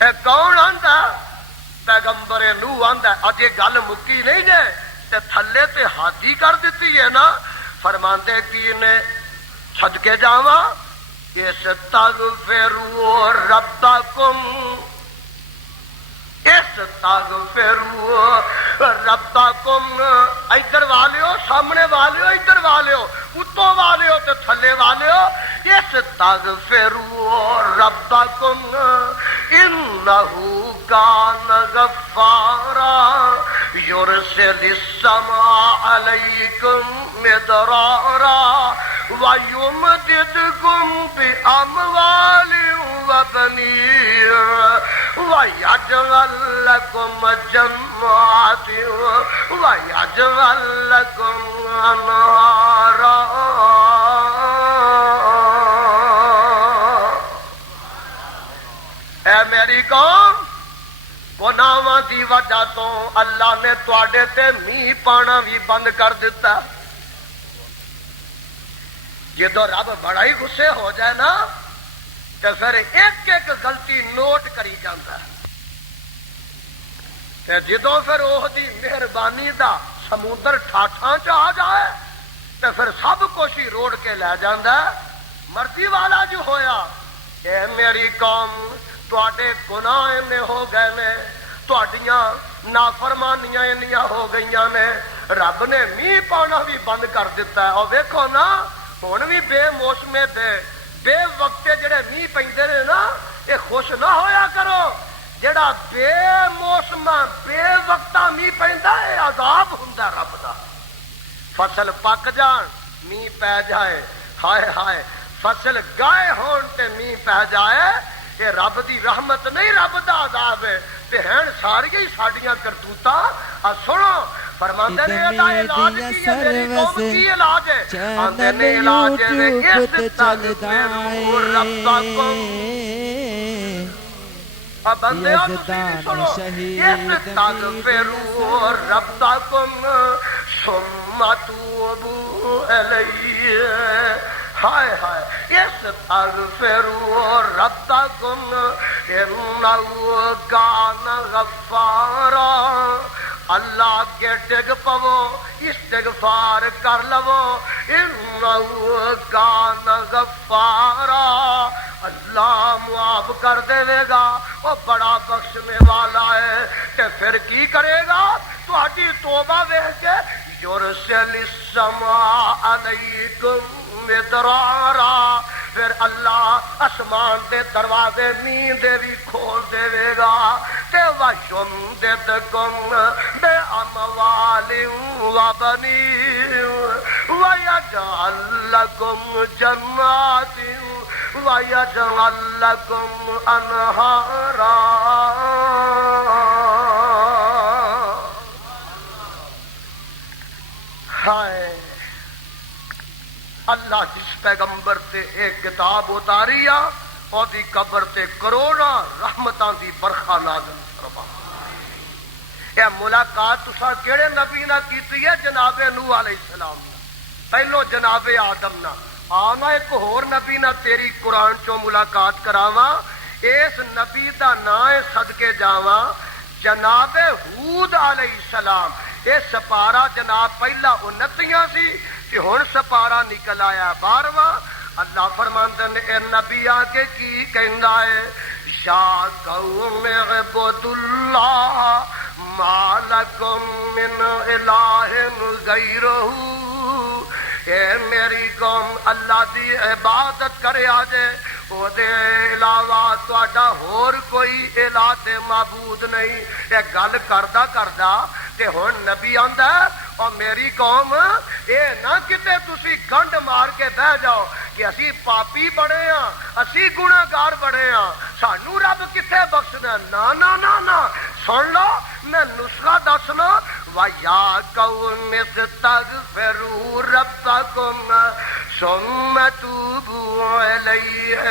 اے کون آندا؟ پیغمبر نوح آندا. اج یہ گل مکی نہیں جے تے تھلے تے ہاتھی کر دیتی ہے نا. فرماندے کی نے صدقے جاواں استغفروا ربکم استغفروا ربکم. ادھر والیو سامنے والیو ادھر والیو اتوں والیو تے تھلے والیو. استغفروا ربکم انہ کان غفارا یرسل السماء علیکم مدرارا وَيُمْدِدْكُمْ بِأَمْوَالٍ وَبَنِينَ وَيَجْعَلْ لَكُمْ جَنَّاتٍ وَيَجْعَلْ لَكُمْ أَنْهَارًا. اے میری قوم گناہاں دی وجہ تو اللہ نے تواڈے تے میہ پانا بھی بند کر دیتا. جدو رب بڑا ہی غصے ہو جائے نا تو پھر ایک ایک غلطی نوٹ کری جاتا ہے. جدو پھر وہ مہربانی دا سمندر ٹھاٹھاں چ آ جائے تو پھر سب کچھ ہی روڑ کے لے جاندہ ہے. مرضی والا جو ہویا. اے میری قوم تواڈے گناہ نے ہو گئے نے، تواڈیاں نافرمانیاں انیاں ہو گئیاں نے، رب نے میہ پانا بھی بند کر دیتا ہے. اور دیکھو نا ہن بھی بے موسمے تے بے وقتے جڑے میہ پیندے نے نا یہ خوش نہ ہویا کرو جڑا بے موسم بے وقتا میہ پیندا ہے عذاب ہوندا رب دا فصل پک جان میہ پی جائے ہائے ہائے فصل گائے ہون تے میہ پی جائے یہ رب دی رحمت نہیں رب دا عذاب ہے تے ہن ساریاں ہی ساڈیاں کرتوتاں سنو فرماندے نے دا علاج کی ہے میری قوم کی علاج ہے آندے نے علاج ہے اس چلدا ہے بندے سنو استغفروا ربکم ثم توبوا الیہ ہائے ہائے استغفروا ربکم انہ کان غفارا اللہ کے ڈگ پو استغفار کر لو انہ کان غفارا اللہ معاف کر دے گا وہ بڑا بخشنے والا ہے کہ پھر کی کرے گا تہاڈی توبہ ویکھ کے یرسل السماء علیکم مدرارا پھر اللہ آسمان دے دروازے میہ دے بھی کھول دے گا تے وَيُمْدِدْكُمْ بِأَمْوَالٍ وَبَنِينَ وَيَجْعَلْ لَكُمْ جَنَّاتٍ وَيَجْعَلْ لَكُمْ أَنْهَارًا ہائے اللہ جس پیغمبر تے ایک کتاب اتاری آ اور دی قبر تے کروڑاں رحمتاں دی برخا نازل فرما یہ ملاقات تساں کیڑے نبی نہ کیتی ہے جناب نوح علیہ السلام پہلو جناب آدم نہ آنا ایک ہور نبی نہ تیری قرآن چوں ملاقات کراواں اس نبی دا نام صدقے جاواں جناب ہود علیہ السلام یہ سپارہ جناب پہلا 29 سی کہ ہن سپارہ نکل آیا 12واں اللہ فرماندے نے اے نبی آگے کی کہندا ہے یا قوم اعبدوا اللہ ما لکم من الہ غیرہ اے میری قوم اللہ دی عبادت کرے آجے وہ دے علاوہ تہاڈا ہور کوئی الہ تے معبود نہیں یہ گل کردا تے ہن نبی آندا اور میری قوم اے نہ کتے تسی گنڈ مار کے بہ جاؤ کہ اسی پاپی بڑے ہاں اسی گناہگار بڑے ہاں سانو رب کتے بخشنا نا نا نا نا سن لو میں نسخہ دسنا وَيَا قَوْمِ اسْتَغْفِرُوا رَبَّكُمْ ثُمَّ تُوبُوا إِلَيْهِ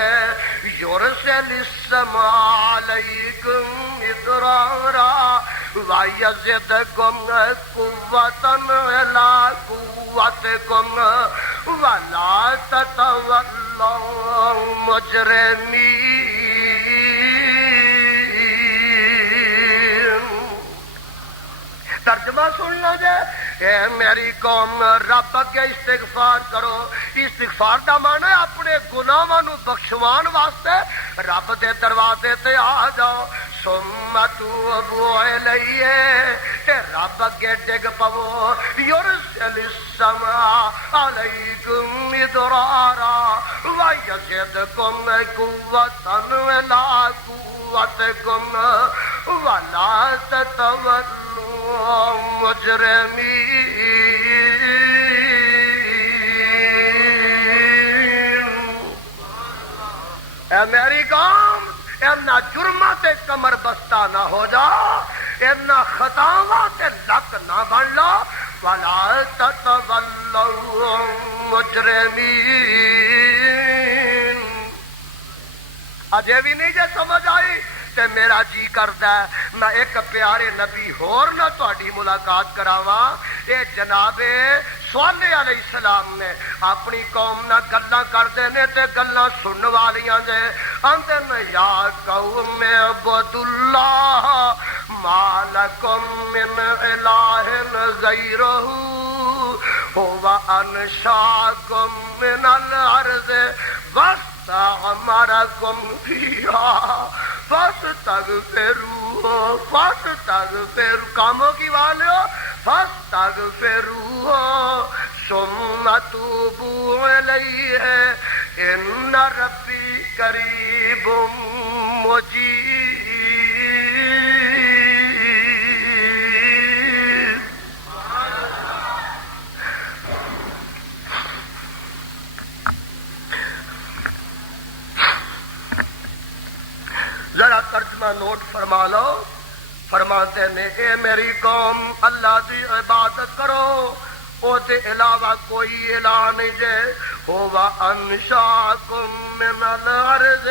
يُرْسِلِ السَّمَاءَ عَلَيْكُمْ مِدْرَارًا وَيَزِدْكُمْ قُوَّةً إِلَىٰ قُوَّتِكُمْ وَلَا تَتَوَلَّوْا مُجْرِمِينَ ترجمہ سن لو جے اے میری قوم رب اگے استغفار کرو استغفار دا معنی ہے اپنے گناہاں نو بخشوان واسطے رب دے دروازے تے آ جاؤ ثم توبوا الیہ تے رب اگے ڈگ پو یرسل السماء علیکم مدرارا ویزدکم قوة الی قوتکم ولا تتولوا مجرمین اے میری قوم اینا جرمہ تے کمر بستہ نہ ہو جا اینا خطاواں تے لک نہ بن لا ولا تتولوا مجرمین اجے بھی نہیں جے سمجھ آئی تے میرا جی کردا ہے میں ایک پیارے نبی ہور نہ تہاڈی ملاقات کراواں اے جناب صالح علیہ السلام نے اپنی قوم نہ گلاں کردے نے تے گلاں سنن والیاں جے آندے نے یا قوم اعبدوا اللہ ما لکم من الہ غیرہ هو انشاکم من الارض واستعمرکم فیہا فاستغفروا کاموں کی والے فاستغفروا ثم توبوا الیہ ان ربی قریب مجیب. ذرا ترجمہ نوٹ فرما لو. فرماتے نے اے میری قوم اللہ دی عبادت کرو، او دے علاوہ کوئی الہ نہیں جے. ہوا انشاکم من الارض،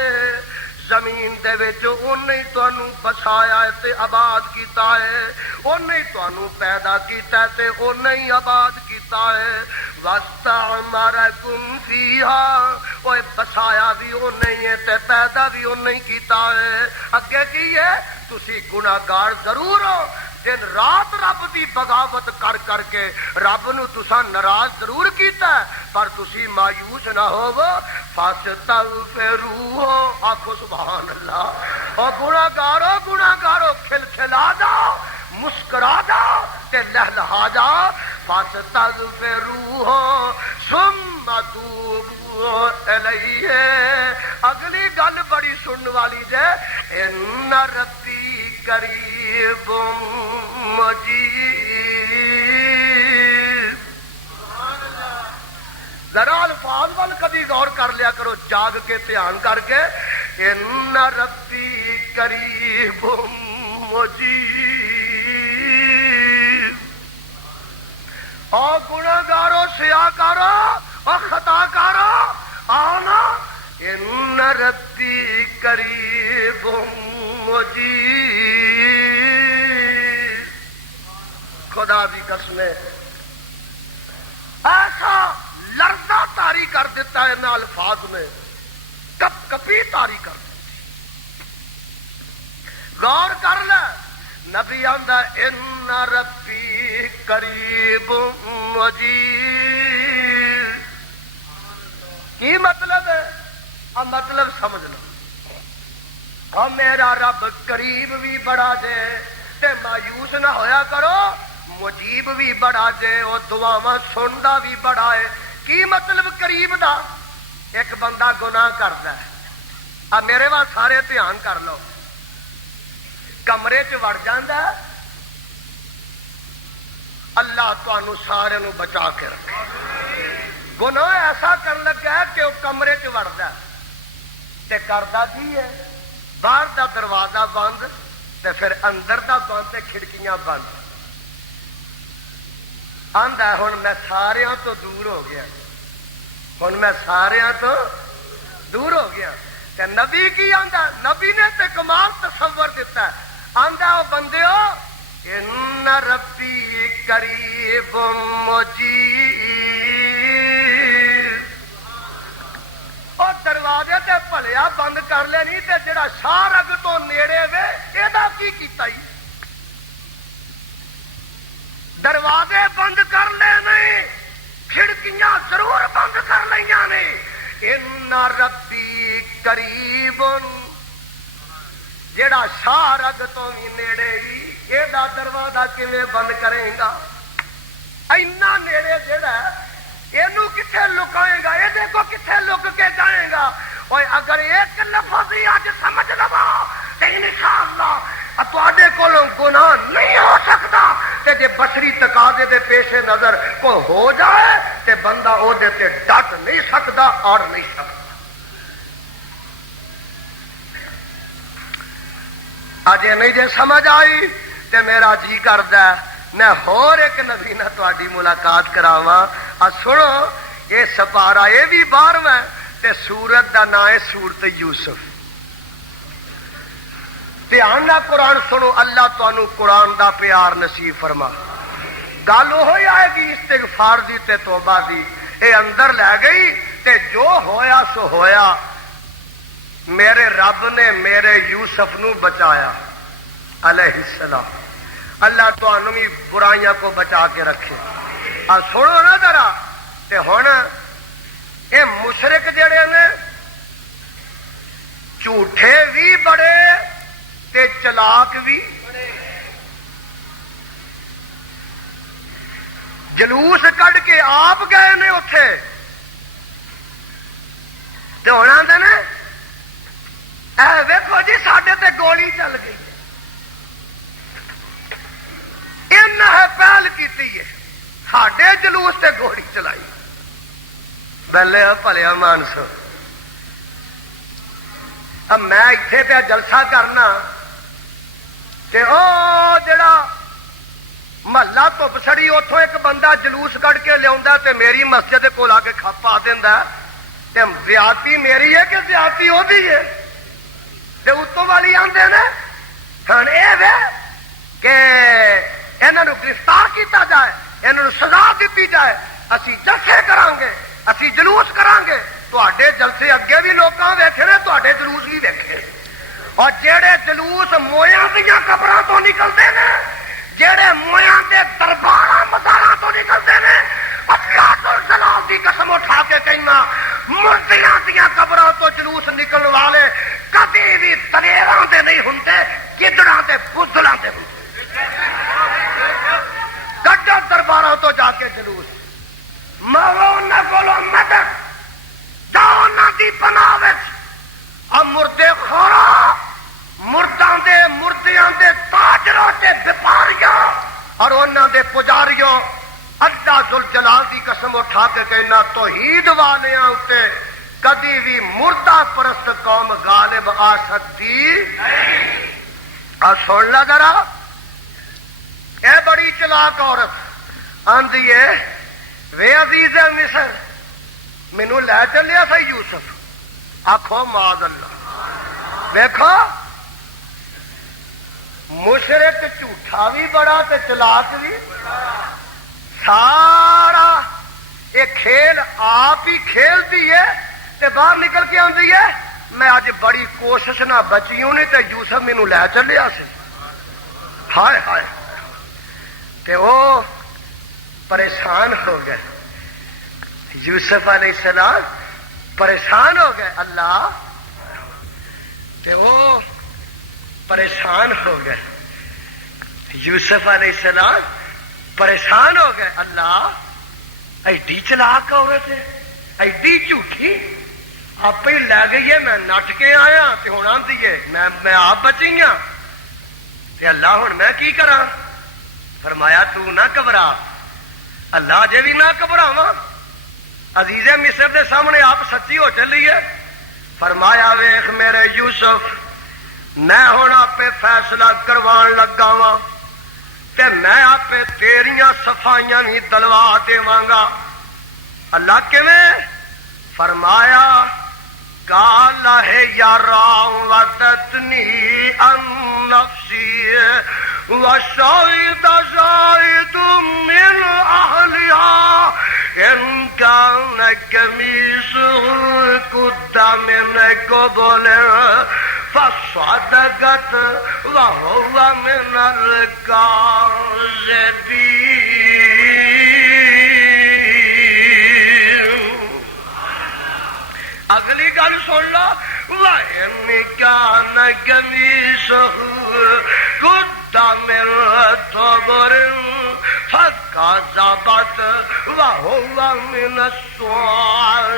زمین دے وچ اونے ہی تانوں بسایا ہے تے آباد کیتا ہے، اونے ہی تانوں پیدا کیتا ہے تے اونے ہی آباد کیتا ہے. واستعمرکم فیہا، اوے بسایا بھی اونے ہی ہے تے پیدا بھی اونے ہی کیتا ہے. اگے کی ہے؟ تسی گناہگار ضرور ہو، دن رات رب دی بغاوت کر کر کے رب نو تساں ناراض ضرور کیتا ہے، پر تسی مایوس نہ ہوو. فاستغفروہ، آکھو سبحان اللہ. او گناہگارو کھلکھلا جاؤ، مسکرا جاؤ تے لہلہا جاؤ. فاستغفروہ ثم توبوا الیہ. اگلی گل بڑی سنن والی جے، ان ربی قریب مجیب. ذرا الفاظ وال کبھی غور کر لیا کرو، جاگ کے دھیان کر کے. ان ربی قریب مجیب. اور گناہگارو، سیاکارو اور خطا کارو آنا. ان ربی قریب مجیب. خدا دی قسم ایسا لرزہ طاری کر دیتا ہے نا الفاظ میں، کپ کپی طاری کر دیتی. غور کر لے، نبی آندا ان ربی قریب مجیب. کی مطلب ہے؟ اب مطلب سمجھ لو. اور میرا رب قریب بھی بڑا جے تے مایوس نہ ہویا کرو، مجیب بھی بڑا جے، وہ دعاواں سندا بھی بڑا ہے. کی مطلب قریب دا؟ ایک بندہ گناہ کردا ہے، اب میرے وال سارے دھیان کر لو. کمرے چ وڑ جاندا ہے، اللہ تانوں سارے نو بچا کے رکھے. گناہ ایسا کر لگا ہے کہ وہ کمرے چ وڑدا ہے تے کردا کی ہے؟ باہر دا دروازہ بند تے پھر اندر دا بند تے کھڑکیاں بند. آندا ہے ہن میں ساریاں تو دور ہو گیا، ہن میں ساریاں تو دور ہو گیا. تے نبی کی آندا؟ نبی نے تے کمال تصور دیتا ہے. آندا او بندیو ان ربی قریب مجیب. اور دروازے تے بھلیا بند کر لے نہیں تے جڑا شاہ رگ تو نیڑے وے ایدا کی کیتا ہی؟ دروازے بند کر لے نہیں، کھڑکیاں ضرور بند کر لیاں نے. ان ربی قریب، جڑا شاہ رگ تو بھی نیڑے ہی ایدا دروازہ کیویں بند کرے گا؟ اینا نیڑے جڑا اینو کتھے لکائے گا؟ یہ دیکھو کتھے لک کے جائے گا. اور اگر ایک لفظ ہی اج سمجھ لوا تے انشاءاللہ تواڈے کولوں گناہ نہیں ہو سکتا. تے جے بشری تقاضے دے پیش نظر کو ہو جائے تے بندہ او دے تے ڈٹ نہیں سکتا اور نہیں سکتا. اجے نہیں جے سمجھ آئی تے میرا جی کردا ہے میں ہور ایک نبی نہ تواڈی ملاقات کراواں. سنو، یہ سپارہ یہ بھی 12واں تے سورت دا نام ہے سورت یوسف. دھیان نال قرآن سنو، اللہ تانوں قرآن دا پیار نصیب فرما. گل وہی آئے گی استغفار دی تے توبہ دی. اے اندر لے گئی تے جو ہویا سو ہویا. میرے رب نے میرے یوسف نو بچایا علیہ السلام. اللہ تانوں بھی برائیاں کو بچا کے رکھے. سنو نا ذرا، تے ہن اے مشرک جڑے نے جھوٹے بھی بڑے تے چلاک بھی. جلوس کڈ کے آپ گئے نے اتے ہوں آدھے نے ویکو جی سڈے تے گولی چل گئی پہل کی ساڈے جلوس تے گولی چلائی پہلے پلیا مانسو اب میں اتے پہ جلسہ کرنا تے او جڑا محلہ دھپ سڑی اتوں ایک بندہ جلوس کٹ کے لیا تے میری مسجد کو آ کے پا دینا تے زیادتی میری ہے کہ زیادتی وہ بھی ہے تے اتوں والی آدھے نے ہن یہ کہ انہوں گرفتار کیتا جائے انہوں سزا دیتی جائے اسی جلسے کران گے اسی جلوس کران گے تے جلسے اگے بھی لوگوں ویکھے نے تے جلوس بھی ویکھے اور جہے جلوس مویاں دیا قبراں تو نکلتے ہیں جہے مویاں دے دربار مزاراں تو نکلتے ہیں جلال کی قسم اٹھا کے کہنا مردیاں دیا قبراں تو جلوس نکلنے والے کبھی بھی تریراں دے نہیں ہوندے گدڑاں دے بزدلاں دے ہوندے کڈو درباراں تو جا کے جلوس مارو انہاں کولوں مدد جاؤ انہاں دی پناہ وچ اب مردے خورا مردیاں دے تاجراں تے وپاریاں اور انہاں دے پجاریوں اللہ ذوالجلال دی قسم اٹھا کے کہنا توحید والیاں اتے کدی بھی مردہ پرست قوم غالب آ سکتی سن لا ذرا اے بڑی چلاک عورت آندی ہے وے عزیز مصر مینوں لے چلیا سی یوسف آخو معاذ اللہ دیکھو مشرک جھوٹا بھی بڑا تے چلاک بھی سارا یہ کھیل آپ ہی کھیلتی ہے تے باہر نکل کے آتی ہے میں اج بڑی کوشش نہ بچی ہوں نہیں تے یوسف مینوں لے چلیا سی ہائے ہائے تے وہ پریشان ہو گئے یوسف علیہ السلام پریشان ہو گئے اللہ تے وہ پریشان ہو گئے یوسف علیہ السلام پریشان ہو گئے اللہ ایڈی چلاک عورت ہے ایڈی جھوٹھی آپ ہی لے گئی ہے میں نٹ کے آیا تے ہوں آتی ہے میں آپ بچی ہاں تے اللہ ہوں میں کی کرا فرمایا تو نہ گھبرا اللہ جے بھی نہ گھبراواں عزیز مصر دے سامنے آپ سچی ہو چلی ہے فرمایا ویخ میرے یوسف میں ہوں آپ فیصلہ کروان لگا وا تے میں آپ تیریاں صفائیاں بھی تلوا دیواں گا اللہ کیویں فرمایا قال ہے یا راودتنی عن نفسی وشهد شاهد من أهلها إن كان قميصه قد من قبل فصدقت وهو من الكاذبين اگلی گل سن لو وَإِنْ كَانَ قَمِيصُهُ قُدَّ مِنْ دُبُرٍ فَكَذَبَتْ وَهُوَ مِنَ الصَّادِقِينَ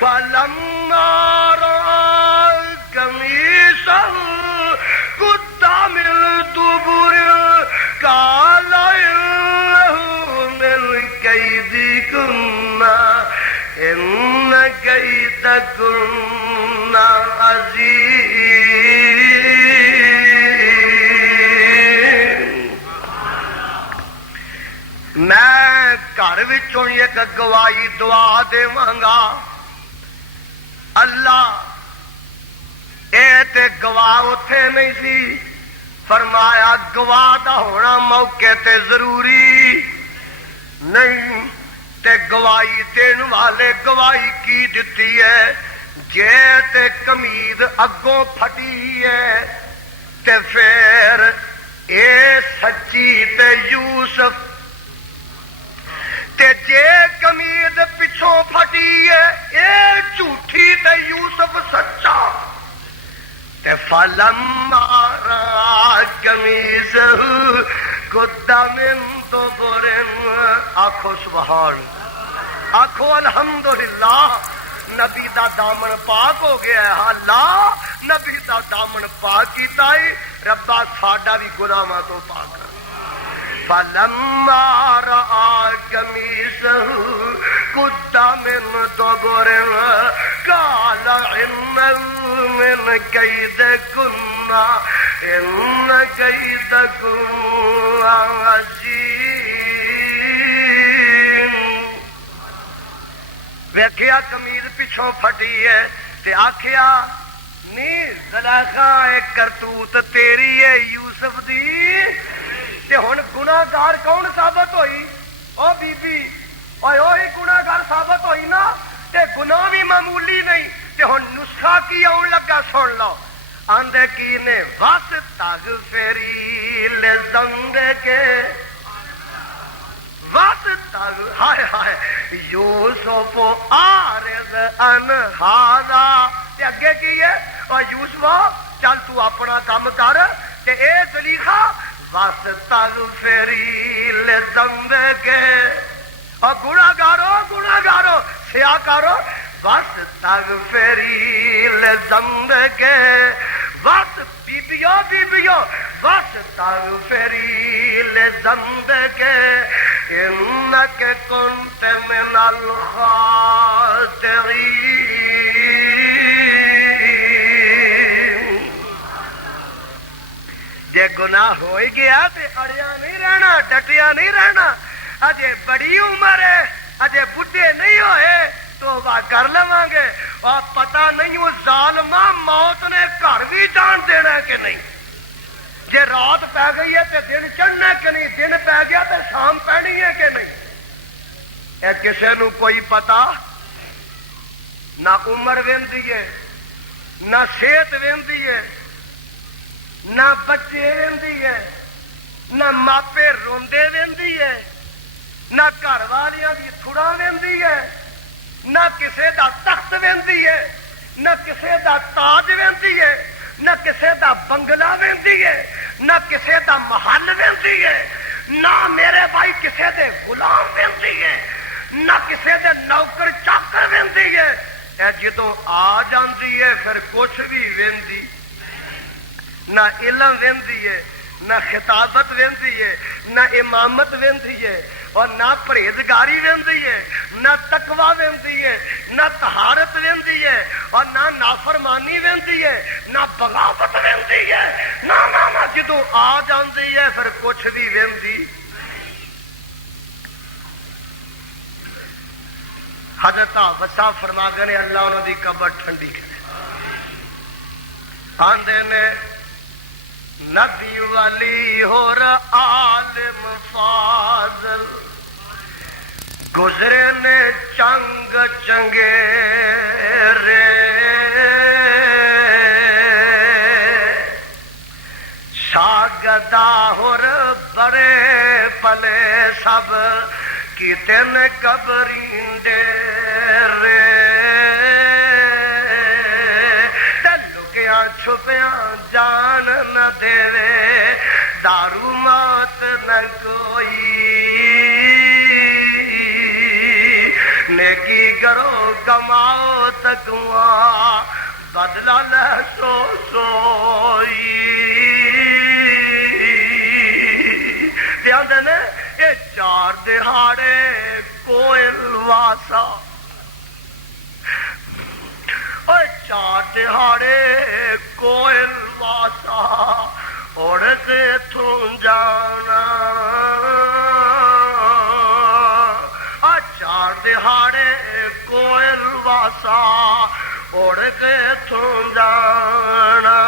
فَلَمَّا رَأَى قَمِيصَهُ قُدَّ مِنْ دُبُرٍ قَالَ إِنَّهُ مِنْ كَيْدِكُنَّ إِنَّ كَيْدَكُنَّ عَظِيمٌ میں گھر وچوں ایک گواہی دعا دیواں گا اللہ اے تے گواہ اتے نہیں سی فرمایا گواہ دا ہونا موقع تے ضروری نہیں تے گواہی دین والے گواہی کی دیتی ہے جے تے قمیض اگوں پھٹی ہے تے پھر اے سچی تے یوسف تے جے قمیض پچھوں پھٹی ہے اے جھوٹی تے یوسف سچا تے فلما رأى قمیصہ قد من دبر آکھو سبحان آکھو الحمدللہ نبی دا دامن پاک ہو گیا ہے اللہ نبی دا دامن پاک کیتا ہے ربا ساڈا بھی گناہاں تو پاک کر فلما رأى قميصه قد من دبر قال إن من كيدكن إن كيدكن عظيم ویکھیا قمیض پچھوں پھٹی ہے تے آکھیا نہیں زلیخا ایک کرتوت تیری ہے یوسف دی تے ہن گناہگار کون ثابت ہوئی او بی بی اوئے گناہگار ثابت ہوئی نا تے گناہ بھی معمولی نہیں تے ہن نسخہ کی آن لگا سن لو آندے کی نے واستغفری لذنبک ہائے ہائے یوسف عارض ان ھذا تے اگے کی ہے او یوسف چل تو اپنا کام کر تے اے زلیخا واستغفری لذنبک اور گناہگارو سیاہ کرو واستغفری لذنبک بیبیو واستغفری لذنبک انک کنت من الخاطئین جے گناہ ہو ہی گیا تے اڑیا نہیں رہنا ڈٹیا نہیں رہنا اجے بڑی عمر ہے اجے بڈھے نہیں ہوئے توبہ کر لواں گے اور پتہ نہیں وہ ظالمہ موت نے گھر بھی جان دینا ہے کہ نہیں جے رات پہ گئی ہے تے دن چڑھنا ہے کہ نہیں دن پہ گیا تے شام پینی ہے کہ نہیں اے کسے نو کوئی پتہ نہ عمر ویندی ہے نہ صحت ویندی ہے نہ بچے ویندی ہے نہ ماپے روندے ویندی ہے نہ گھر والیاں دی تھڑا ویندی ہے نہ کسے دا تخت ویندی ہے نہ کسے دا تاج ویندی ہے نہ کسے دا بنگلہ ویندی ہے نہ کسے دا محل ویندی ہے نہ میرے بھائی کسے دے غلام ویندی ہے نہ کسے دے نوکر چاکر ویندی ہے اے جدوں آ جاندی ہے پھر کچھ بھی ویندی نہ علم ویندی ہے نہ خطابت ویندی ہے نہ امامت ویندی ہے اور نہ پرہیزگاری ویندی ہے نہ تقوی ویندی ہے نہ طہارت ویندی ہے اور نہ نافرمانی ویندی ہے نہ بغاوت ویندی ہے نہ جدوں آ جاندی ہے پھر کچھ بھی ویندی حضرت وسا فرما گئے اللہ انہوں دی قبر ٹھنڈی کرے آندے نے نبی ولی اور عالم فاضل گزرے نے چنگ چنگے رے شاگدہ اور بڑے پلے سب کیتے نے قبریندے رے چھپیاں جان نہ دے دارو موت نہ کوئی نیکی کرو کماؤ تکواں بدلہ لے سوئی دھیان دینے یہ چار دہاڑے کوئل واسا چار دہاڑے کوئل واسا اڑ کے تھوں جانا چار دہاڑے کوئل واسا اڑ کے تھوں جانا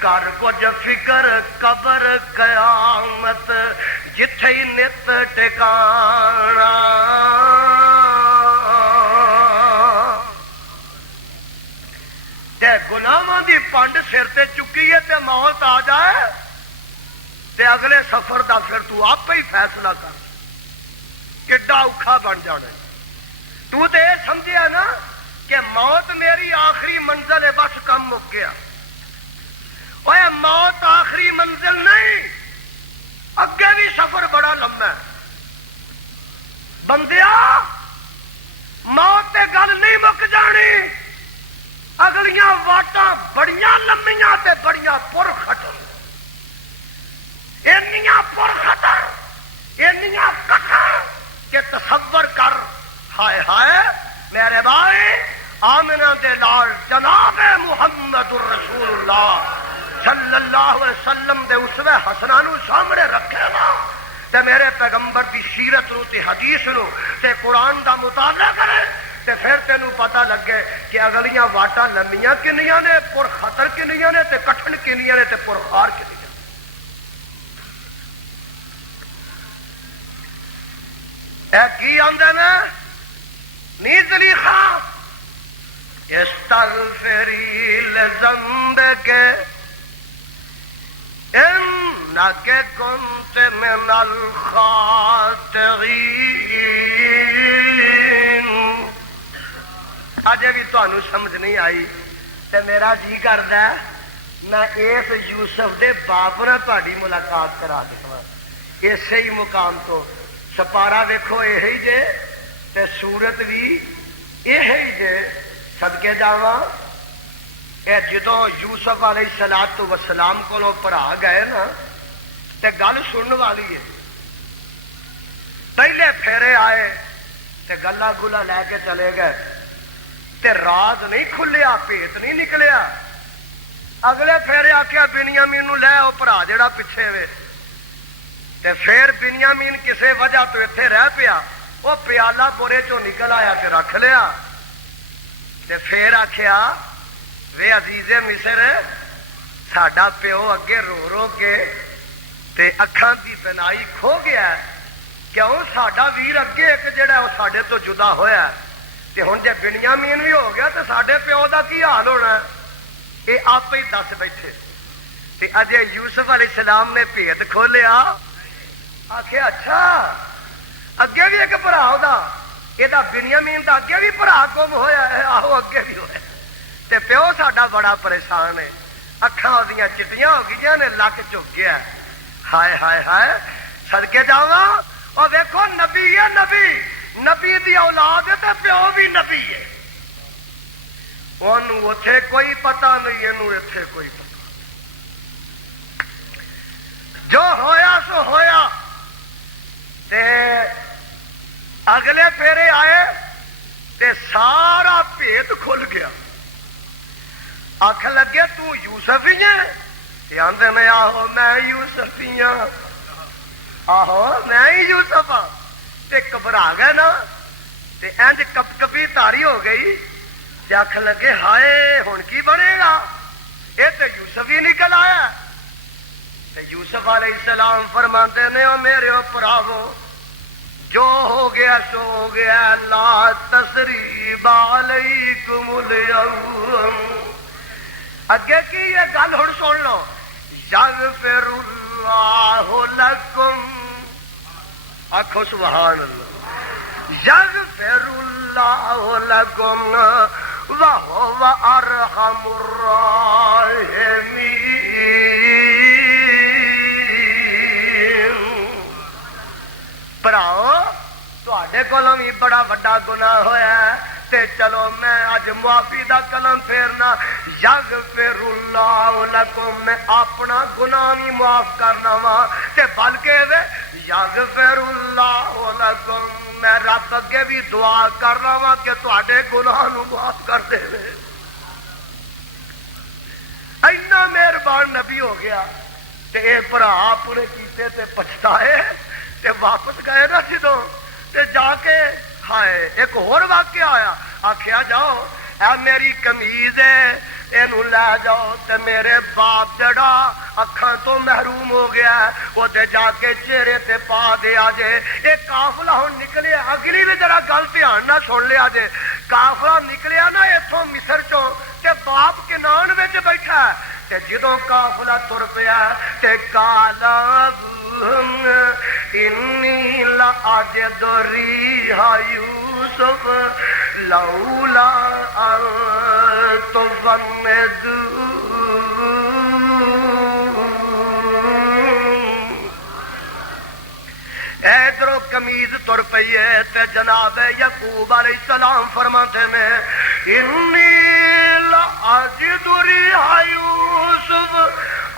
کر کچھ فکر قبر قیامت جتھے ہی نت ٹکانا گناہاں دی پنڈ سر تے چکی ہے تے موت آ جائے تے اگلے سفر دا پھر تو آپ ہی فیصلہ کر کڈا اوکھا بن جانا تو تے سمجھیا نا کہ موت میری آخری منزل ہے بس کم مک گیا اوے موت آخری منزل نہیں، اگے بھی سفر بڑا لمبا ہے بندیا، موت تے گل نہیں مک جانی، اگلیاں واٹاں بڑیاں لمبیاں تے بڑیاں پر خطر، اینیاں پر خطر، اینیاں کٹر کہ تصور کر، ہائے ہائے میرے بھائی آمنہ دے لال جناب محمد الرسول اللہ صلی اللہ علیہ وسلم دے اسوہ حسنہ نو سامنے رکھے نا تے میرے پیغمبر دی سیرت نو تے حدیث نو تے قرآن دا مطالعہ کرے تے پھر تینوں پتہ لگے کہ اگلیاں واٹاں لمیاں کنیاں نے، پر خطر کنیاں نے تے کٹھن کنیاں نے تے پر خار کنیاں۔ اے کی آندے نے نی زلیخا استغفری لذنبک انک کنت من الخاطئین۔ اجے بھی تانوں سمجھ نہیں آئی تے میرا جی کردا ہے میں اس یوسف دے باپ نال تہاڈی ملاقات کرا دوں، اسی ہی مقام تو سپارا ویکھو یہی جے تے صورت بھی یہی جے، صدقے جاواں اے جدوں یوسف علیہ الصلوۃ والسلام کولوں پڑھا گئے نا تے گل سنن والی ہے، پہلے پھیرے آئے تے گلا گلا لے کے چلے گئے تے راز نہیں کھلیا، بھیت نہیں نکلیا، اگلے پھیرے آخیا بنیامین نو لے او بھرا جڑا پیچھے وے، تے پھر بنیامین کسے وجہ تو ایتھے رہ پیا، وہ پیالہ بورے چوں نکل آیا تے رکھ لیا، تے پھر آخیا وے عزیز مصر ساڈا پیو اگے رو رو کے تے اکھاں دی بینائی کھو گیا ہے، کیوں ساڈا ویر اگے ایک جڑا وہ ساڈے تو جدا ہویا ہے، تے ہن جے بنیامین بھی ہو گیا تے ساڈے پیو دا کی حال ہونا ہے، یہ آپ ہی دس بیٹھے۔ تے اجے یوسف علیہ السلام نے بھید کھولیا، آخیا اچھا اگے بھی ایک بھرا دا یہ بنیامین دا اگے بھی بھرا گم ہویا ہے، آہو اگے بھی ہوا تے پیو ساڈا بڑا پریشان ہے، اکھاں اودیاں چٹیاں ہو گئیاں نے، لک چک گیا، ہائے ہائے ہائے صدقے جاواں۔ اور ویکھو نبی ہے، نبی نبی دی اولاد ہے تے پیو بھی نبی ہے، اونوں اوتھے کوئی پتہ نہیں، اینوں ایتھے کوئی پتہ، جو ہویا سو ہویا۔ تے اگلے پھیرے آئے تے سارا بھید کھل گیا، آکھ لگے تو یوسف ہی ہے؟ تے آندے نے آہو میں یوسف ہی ہاں، آہو میں ہی یوسف ہاں، تے گھبرا گئے نا، تے انج کپ کپی تاری ہو گئی، تے آکھ لگے ہائے ہن کی بنے گا، یہ تے یوسف ہی نکل آیا۔ تے یوسف علیہ السلام فرماتے نے او میرے پراو جو ہو گیا سو ہو گیا، لا تثریب علیکم الیوم۔ اگے کی یہ گل ہن سن لو، یغفر اللہ لکم، آکھو سبحان اللہ، یغفر اللہ لکم وہو ارحم الراحمین۔ بھراؤ تواڈے کولوں بھی بڑا وڈا گناہ ہویا ہے، تے چلو میں اج معافی دا کلم پھیرنا، یغفر اللہ لکم، میں اپنا گناہ بھی معاف کرنا وا، تے بلکہ یغفر اللہ لکم میں رب اگے بھی دعا کرنا وا کہ تواڈے گناہ نو معاف کر دے۔ اینا مہربان نبی ہو گیا تے اے بھرا پورے کیتے تے پچھتائے تے واپس گئے نا جدوں تے جا کے ہائے ایک اور واقعہ آیا، آخیا جاؤ اے میری قمیض ہے اینو لے جاؤ تے میرے باپ جڑا اکھاں تو محروم ہو گیا ہے وہ تے جا کے چہرے تے پا دیا جے۔ یہ قافلہ ہن نکلیا، اگلی بھی ذرا گل دھیان نہ سن لیا جے، قافلہ نکلیا نا اتھوں مصر چوں تے باپ کنان وچ بیٹھا ہے، تے جدوں قافلہ تر پیا تے کالا انی لاجد ریح یوسف لولا ان تفندون۔ قمیض تر پئی ہے تے جناب یعقوب علیہ السلام فرماتے ہیں انی لاجد ریح یوسف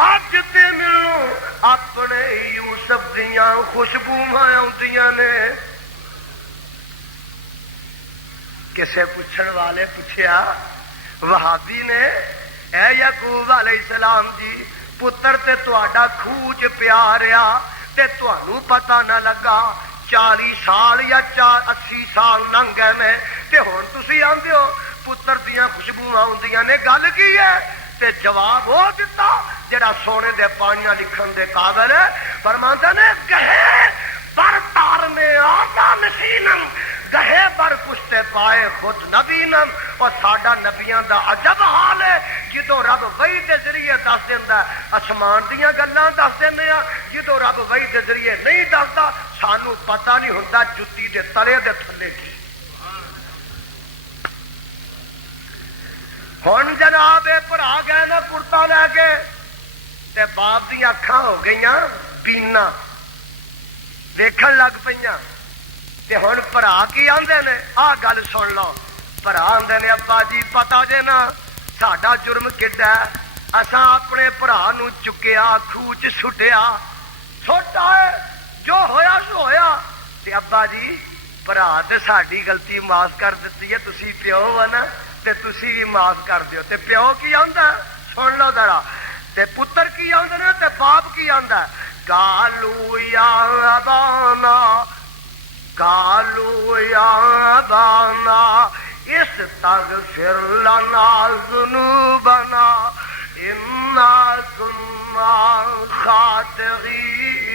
اج تے ملوں اپنے یوسف دیاں خوشبوواں آؤندیاں نے. کسے پوچھن والے پوچھیا وہابی نے اے یعقوب علیہ السلام جی پتر تے تہاڈا کھوج پیا رہیا تے تہانوں پتہ نہ لگا 40 سال یا 80 سال لنਘ گئے نے تے ہن تسی آندے ہو پتر دیاں خوشبوواں ہوندیاں نے گل کی ہے تے جواب ہو دتا جڑا سونے دے پانیاں لکھن دے قابل ہے. فرماندا نے کہے پر تارنے آتا نشینم گہے پر پشتے پائے خود نبینم. اور ساڈا نبیاں دا عجب حال ہے جدوں رب وحی دے ذریعے دس دیندا آسمان دیاں گلاں دس دیندے آ جدوں رب وحی دے ذریعے نہیں دسدا سانوں پتہ نہیں ہوندا جُتی دے تلے دے تھلے کی. ہن جناب بھرا گئے نا کرتا لے کے تے باپ دی اکھاں ہو گئیاں پینا دیکھن لگ پئیاں تے ہن بھرا کی آندے نے آ گل سن لو. بھرا آندے نے ابا جی پتا جے نا ساڈا جرم کڈا ہے اساں اپنے بھرا نوں چکیا کھوہ چ سٹیا سٹ آئے جو ہویا سو ہویا تے ابا جی بھرا تے ساڈی غلطی معاف کر دتی ہے تسی پیو ہو نا تے تسی بھی معاف کر دیو. تے پیو کی آندا سن لو ذرا تے پتر کی آندے نے تے باپ کی آندا قالو یا ابانا قالو یا ابانا استغفر لنا ذنوبنا انا كنا خاطئین.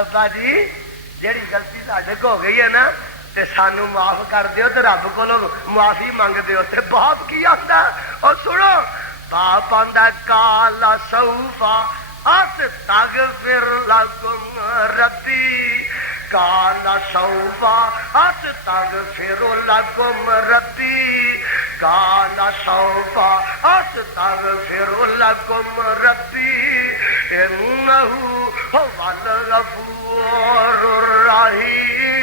ابا جی جیڑی غلطی ساڈے کو ہو گئی ہے نا تے سانو معاف کر دیو تے رب کولوں معافی منگ دیو. تے باپ کی آندا اور سنو باپ آندا کالا سوفا استغفر لکم ربی کالا سوفا استغفر لکم ربی کالا سوفا استغفر لکم ربی انہ هو الغفور الرحیم.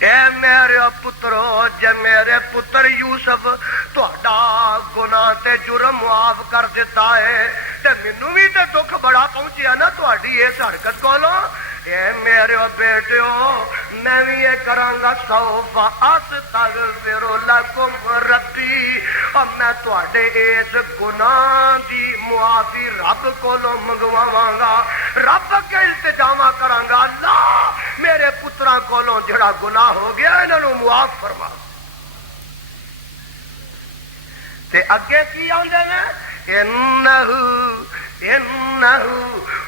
اے میرے پترو جے میرے پتر یوسف تہاڈا گناہ تے جرم معاف کر دیتا ہے تے مینوں بھی تے دکھ بڑا پہنچیا نا تہاڈی اس حرکت کولوں. اے میرے بیٹیو میں بھی یہ کراں گا سوف استغفر لکم ربی اور میں تہاڈے اس گناہ دی معافی رب کولوں منگواواں گا. رب کے التجاواں کراں گا اللہ میرے پتراں کولوں جڑا گناہ ہو گیا انہاں نوں معاف فرما. تے اگے کی آندے نے انہ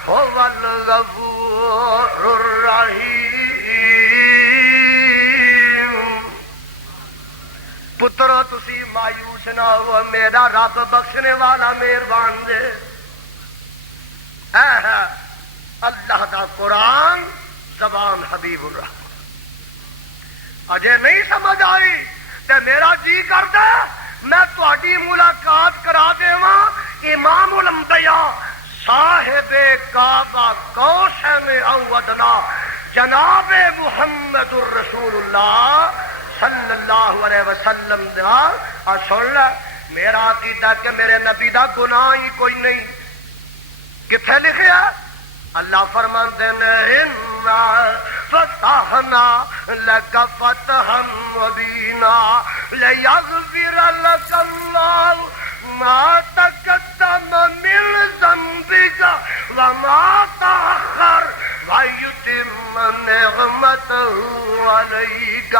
هو الغفور الرحیم. پترو تسی مایوس نہ ہو میرا رب بخشنے والا مہربان دے. اے ہے اللہ دا قرآن زبان حبیب الرحمان. اجے نہیں سمجھ آئی تے میرا جی کردا میں تہاڈی ملاقات کرا دیواں امام الانبیاء صاحب کعبہ کوثر او ادنا جناب محمد الرسول اللہ صلی اللہ علیہ وسلم دا. سن لے میرا عقیدہ کہ میرے نبی دا گناہ ہی کوئی نہیں. کتنے لکھیا اللہ فرماندے نے انا فتحنا لک فتحا مبینا لیغفر لک اللہ ما تقدم من ذنبک وما تأخر ويتم نعمته عليك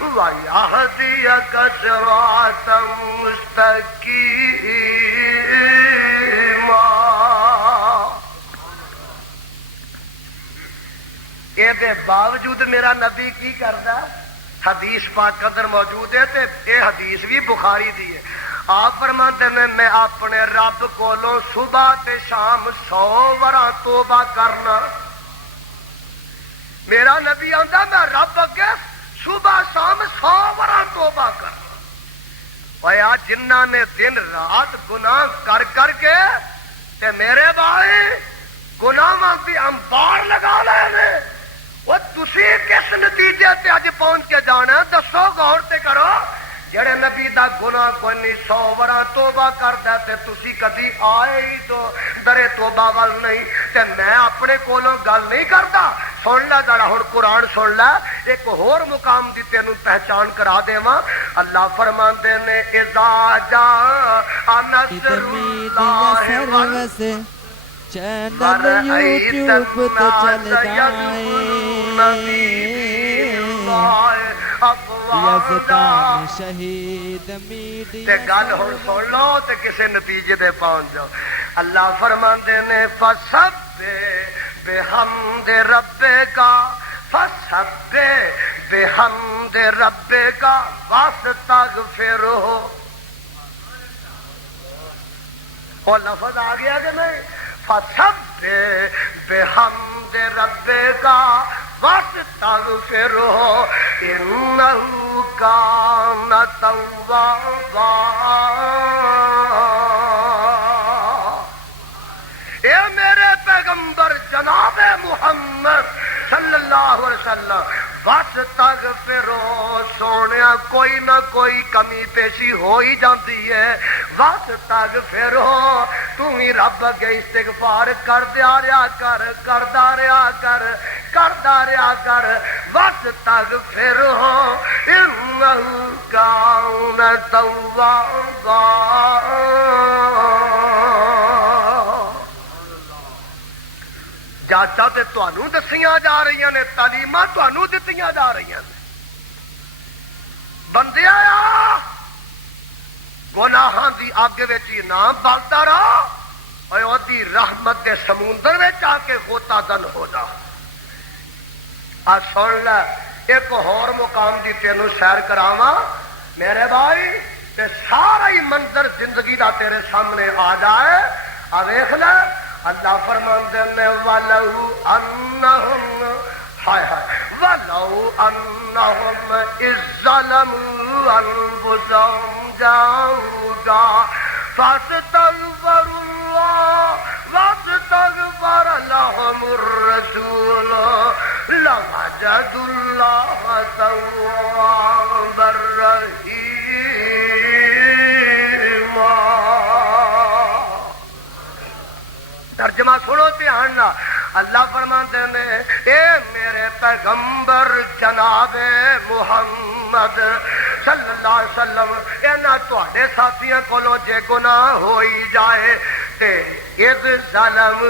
ويهديك صراطا مستقيما. یہ باوجود میرا نبی کی کرتا حدیث پاک اندر موجود ہے تے یہ حدیث بھی بخاری دی ہے. آپ فرماتے ہیں میں اپنے رب کولوں صبح تے شام 100 وراں توبہ کرنا. میرا نبی آندا میں رب اگے صبح شام 100 وراں توبہ کرنا. آ جنہ نے دن رات گناہ کر کر کے تے میرے بھائی گناہاں دی امبار لگا لے وہ تسی کس نتیجے تے اج پہنچ کے جانا دسو غور تے کرو جڑے نبی دا گناہ کوئی نہیں 100 وراں توبہ کردا تے تسی کدی آئے ہی تو درے توبہ وال نہیں تے میں اپنے کولوں گل نہیں کردا سن لے ذرا ہن قرآن سن لے ایک ہور مقام دی تینوں پہچان کرا دیواں اللہ فرماندے نے اذا جاء نصر اللہ چینل یوٹیوب تے چل جائے یزدان شہید میڈیا گل ہن سن لو تے کسے نتیجے تے پہنچ جاؤ اللہ فرماندے نے فسبح بحمد ربک بحمد ربک واستغفرہ وہ لفظ آ گیا کہ نہیں فسبح بحمد ربک واستغفرہ انہ کان توابا اے میرے پیغمبر جناب محمد صلی اللہ علیہ وسلم واستغفروا سونیا کوئی نہ کوئی کمی پیشی ہو ہی جاتی ہے واستغفروا تو ہی رب اگے استغفار کردا رہیا کر واستغفروا انہ کان توابا جاچا تے تانوں دسیاں جا رہی نے تعلیماں تانوں دتیاں جا رہی نے بندیا گناہاں دی اگ وچ نہ بلدا رہ او دی رحمت دے سمندر وچ آ کے غوطہ دن ہو جا آ سن لے ایک ہور مقام دی تینوں سیر کراواں میرے بھائی تے سارا ہی منظر زندگی دا تیرے سامنے آ جائے آ ویکھ لے اللہ فرماندے نے ولو انہم ہائے ہائے ولو انہم اذ ظلموا انفسہم جاؤگا فاستغفر اللہ واستغفر لهم الرسول لوجدوا اللہ توابا رحیما ترجمہ سنو دھیان نہ اللہ فرماتے ہیں اے میرے پیغمبر جناب محمد صلی اللہ علیہ وسلم اینا تواڈے ساتھیاں کولوں جے گناہ ہوئی جائے تے اذ ظلم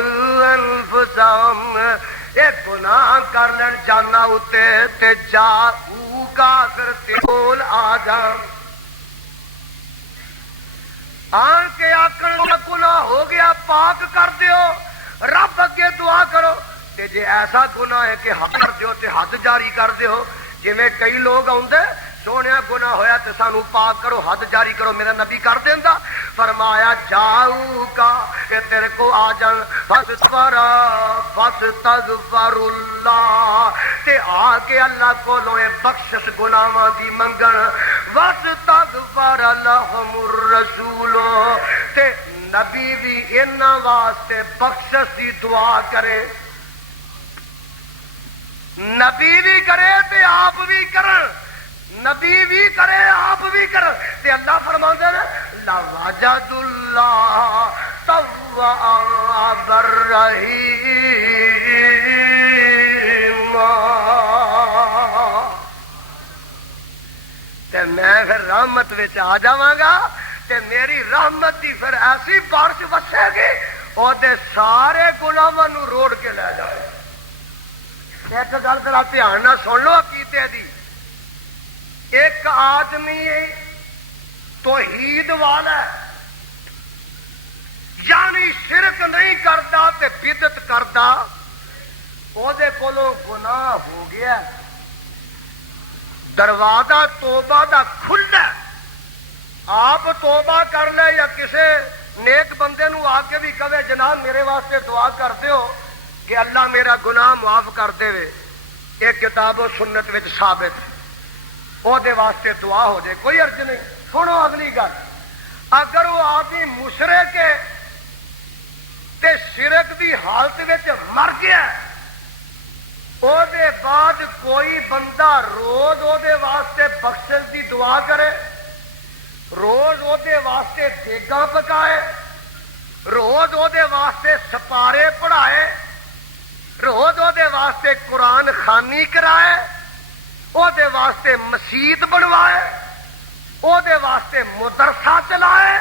انفسہم اے گناہ کر لین جانا اتے تے جاؤ کافر تے کول آ جان آن کے آکن گناہ ہو گیا پاک کر دیو رب اگے دعا کرو تے جے ایسا گناہ ہے کہ حد کر دیو تے حد جاری کر دیو جویں کئی لوگ آندے سونیا گناہ ہویا تے سانو پاک کرو حد جاری کرو میرا نبی کر دیندا فرمایا جاؤ کا کہ تیرے کو آ جان فاستغفر اللہ تے آ کے اللہ کولوں بخشش گناہاں دی منگن واستغفر لهم الرسول تے نبی بھی انہاں واسطے بخشش دی دعا کرے نبی بھی کرے تے آپ بھی کرن نبی بھی کرے آپ بھی کرن تے اللہ فرماندے نے لوجد اللہ توابا رحیما تے میں پھر رحمت وچ آ جاواں گا تے میری رحمت دی پھر ایسی بارش وسے گی او دے سارے گناہاں نو روڑ کے لے جائے ایک گل ذرا دھیان نال سن لو عقیدے دی ایک آدمی توحید والا یعنی شرک نہیں کرتا تے بدعت کرتا او دے کولوں گناہ ہو گیا دروازہ توبہ دا کھلا آپ توبہ کر لے یا کسے نیک بندے نو آ کے بھی کہے جناب میرے واسطے دعا کر دیو کہ اللہ میرا گناہ معاف کر دے ایک کتاب و سنت وچ ثابت او دے واسطے دعا ہو جائے کوئی عرض نہیں سنو اگلی گل، اگر وہ آدمی مشرک ہے تے شرک دی حالت وچ مر گیا، او دے بعد کوئی بندہ روز او دے واسطے بخشش دی دعا کرے، روز او دے واسطے دیگاں پکائے، روز او دے واسطے سپارے پڑھائے، روز او دے واسطے قرآن خوانی کرائے، او دے واسطے مسجد بنوائے، او دے واسطے مدرسہ چلائے،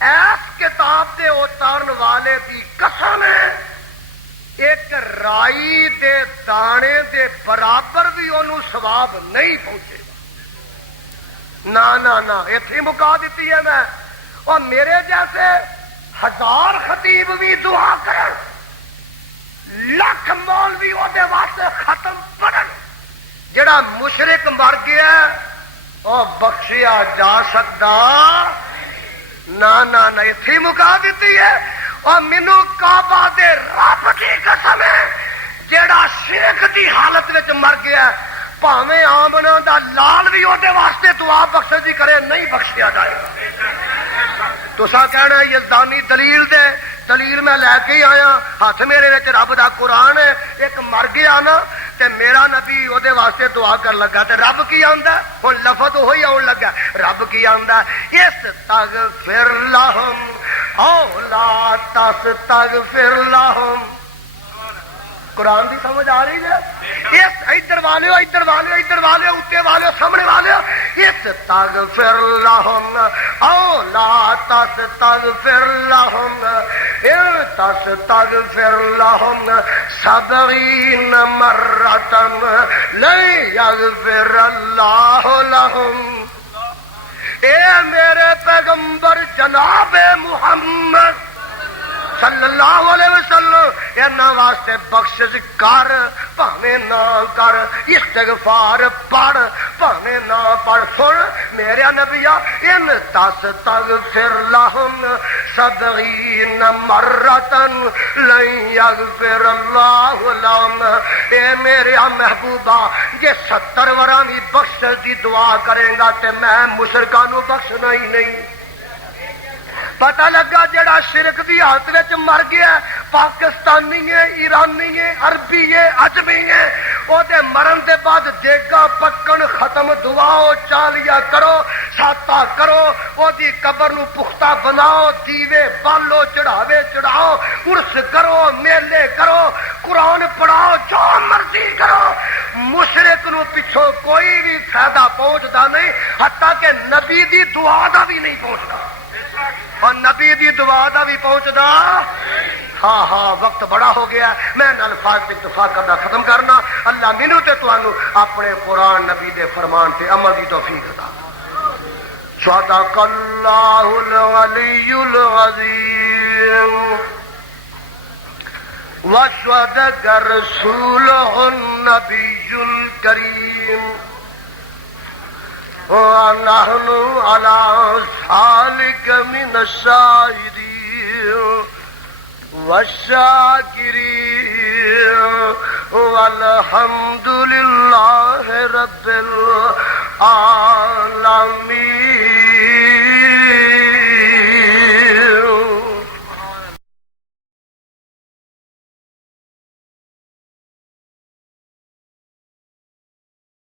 ایس کتاب دے اتارن والے دی قسم ہے ایک رائی دے دانے دے برابر بھی انہوں ثواب نہیں پہنچے گا۔ نا نا نا ایتھے مکا دیتی ہے میں، اور میرے جیسے 1000 خطیب بھی دعا کرن، لاکھ مولوی او دے واسطے ختم پڑھن، جڑا مشرک مر گیا او بخشیا جا سکتا نا نا نا ایتھے مکا دیتی ہے۔ اور مینوں کعبہ دے رب کی قسم ہے جیڑا شرک دی حالت وچ مر گیا بھاویں آمنا دا لال بھی او دے واسطے دعا بخشش دی کرے نہیں بخشیا جائے گا۔ تساں کہنا یزدانی دلیل دے، دلیل میں لے کے ہی آیا، ہاتھ میرے وچ رب دا قرآن ہے، ایک مر گیا نا تے میرا نبی او دے واسطے دعا کر لگا تے رب کی آندا ہن لفظ وہی آن لگا، رب کی آندا استغفر لہم او لا تستغفر لہم۔ قرآن دی سمجھ آ رہی ہے؟ اس ادھر والے ادھر والے ادھر والے اوتے والے سامنے والے استغفر لہم او لا تستغفر لہم ان تستغفر لہم 70 مرۃ لن یغفر اللہ لہم۔ اے میرے پیغمبر جناب محمد صلی اللہ علیہ وسلم انہاں واسطے بخشش کر بھاویں نہ کر، استغفار پڑھ بھاویں نہ پڑھ۔ سن میرے نبیا ان تستغفر لہم 70 مرۃ لن یغفر اللہ لہم۔ اے میرے محبوبہ جے 70 وراں بھی بخشش دی دعا کرے گا تے میں مشرکاں نو بخشنا ہی نہیں۔ پتہ لگا جڑا شرک دی حالت وچ مر گیا پاکستانی ہے، ایرانی ہے، عربی ہے، عجمی ہے، او دے مرن دے بعد دیگا پکن ختم دعاؤ چالیا کرو، ساتا کرو، او دی قبر نو پختہ بناؤ، دیوے بالو چڑھاوے چڑھاؤ، عرس کرو، میلے کرو، قرآن پڑھاؤ، جو مرضی کرو، مشرک نو پچھو کوئی بھی فائدہ پہنچدا نہیں، حتیٰ کہ نبی دی دعا دا بھی نہیں پہنچدا، اور نبی دی دعا دا بھی پہنچدا۔ ہاں ہاں وقت بڑا ہو گیا، میں الفاظ پہ اتفاق کرنا ختم کرنا۔ اللہ مینوں تے تانوں اپنے قرآن نبی دے فرمان تے عمل دی توفیق عطا۔ صدق اللہ العلی العظیم وصدق رسولہ النبی الکریم ونحن على ذلك من الشاهدين والشاكرين والحمد لله رب العالمين۔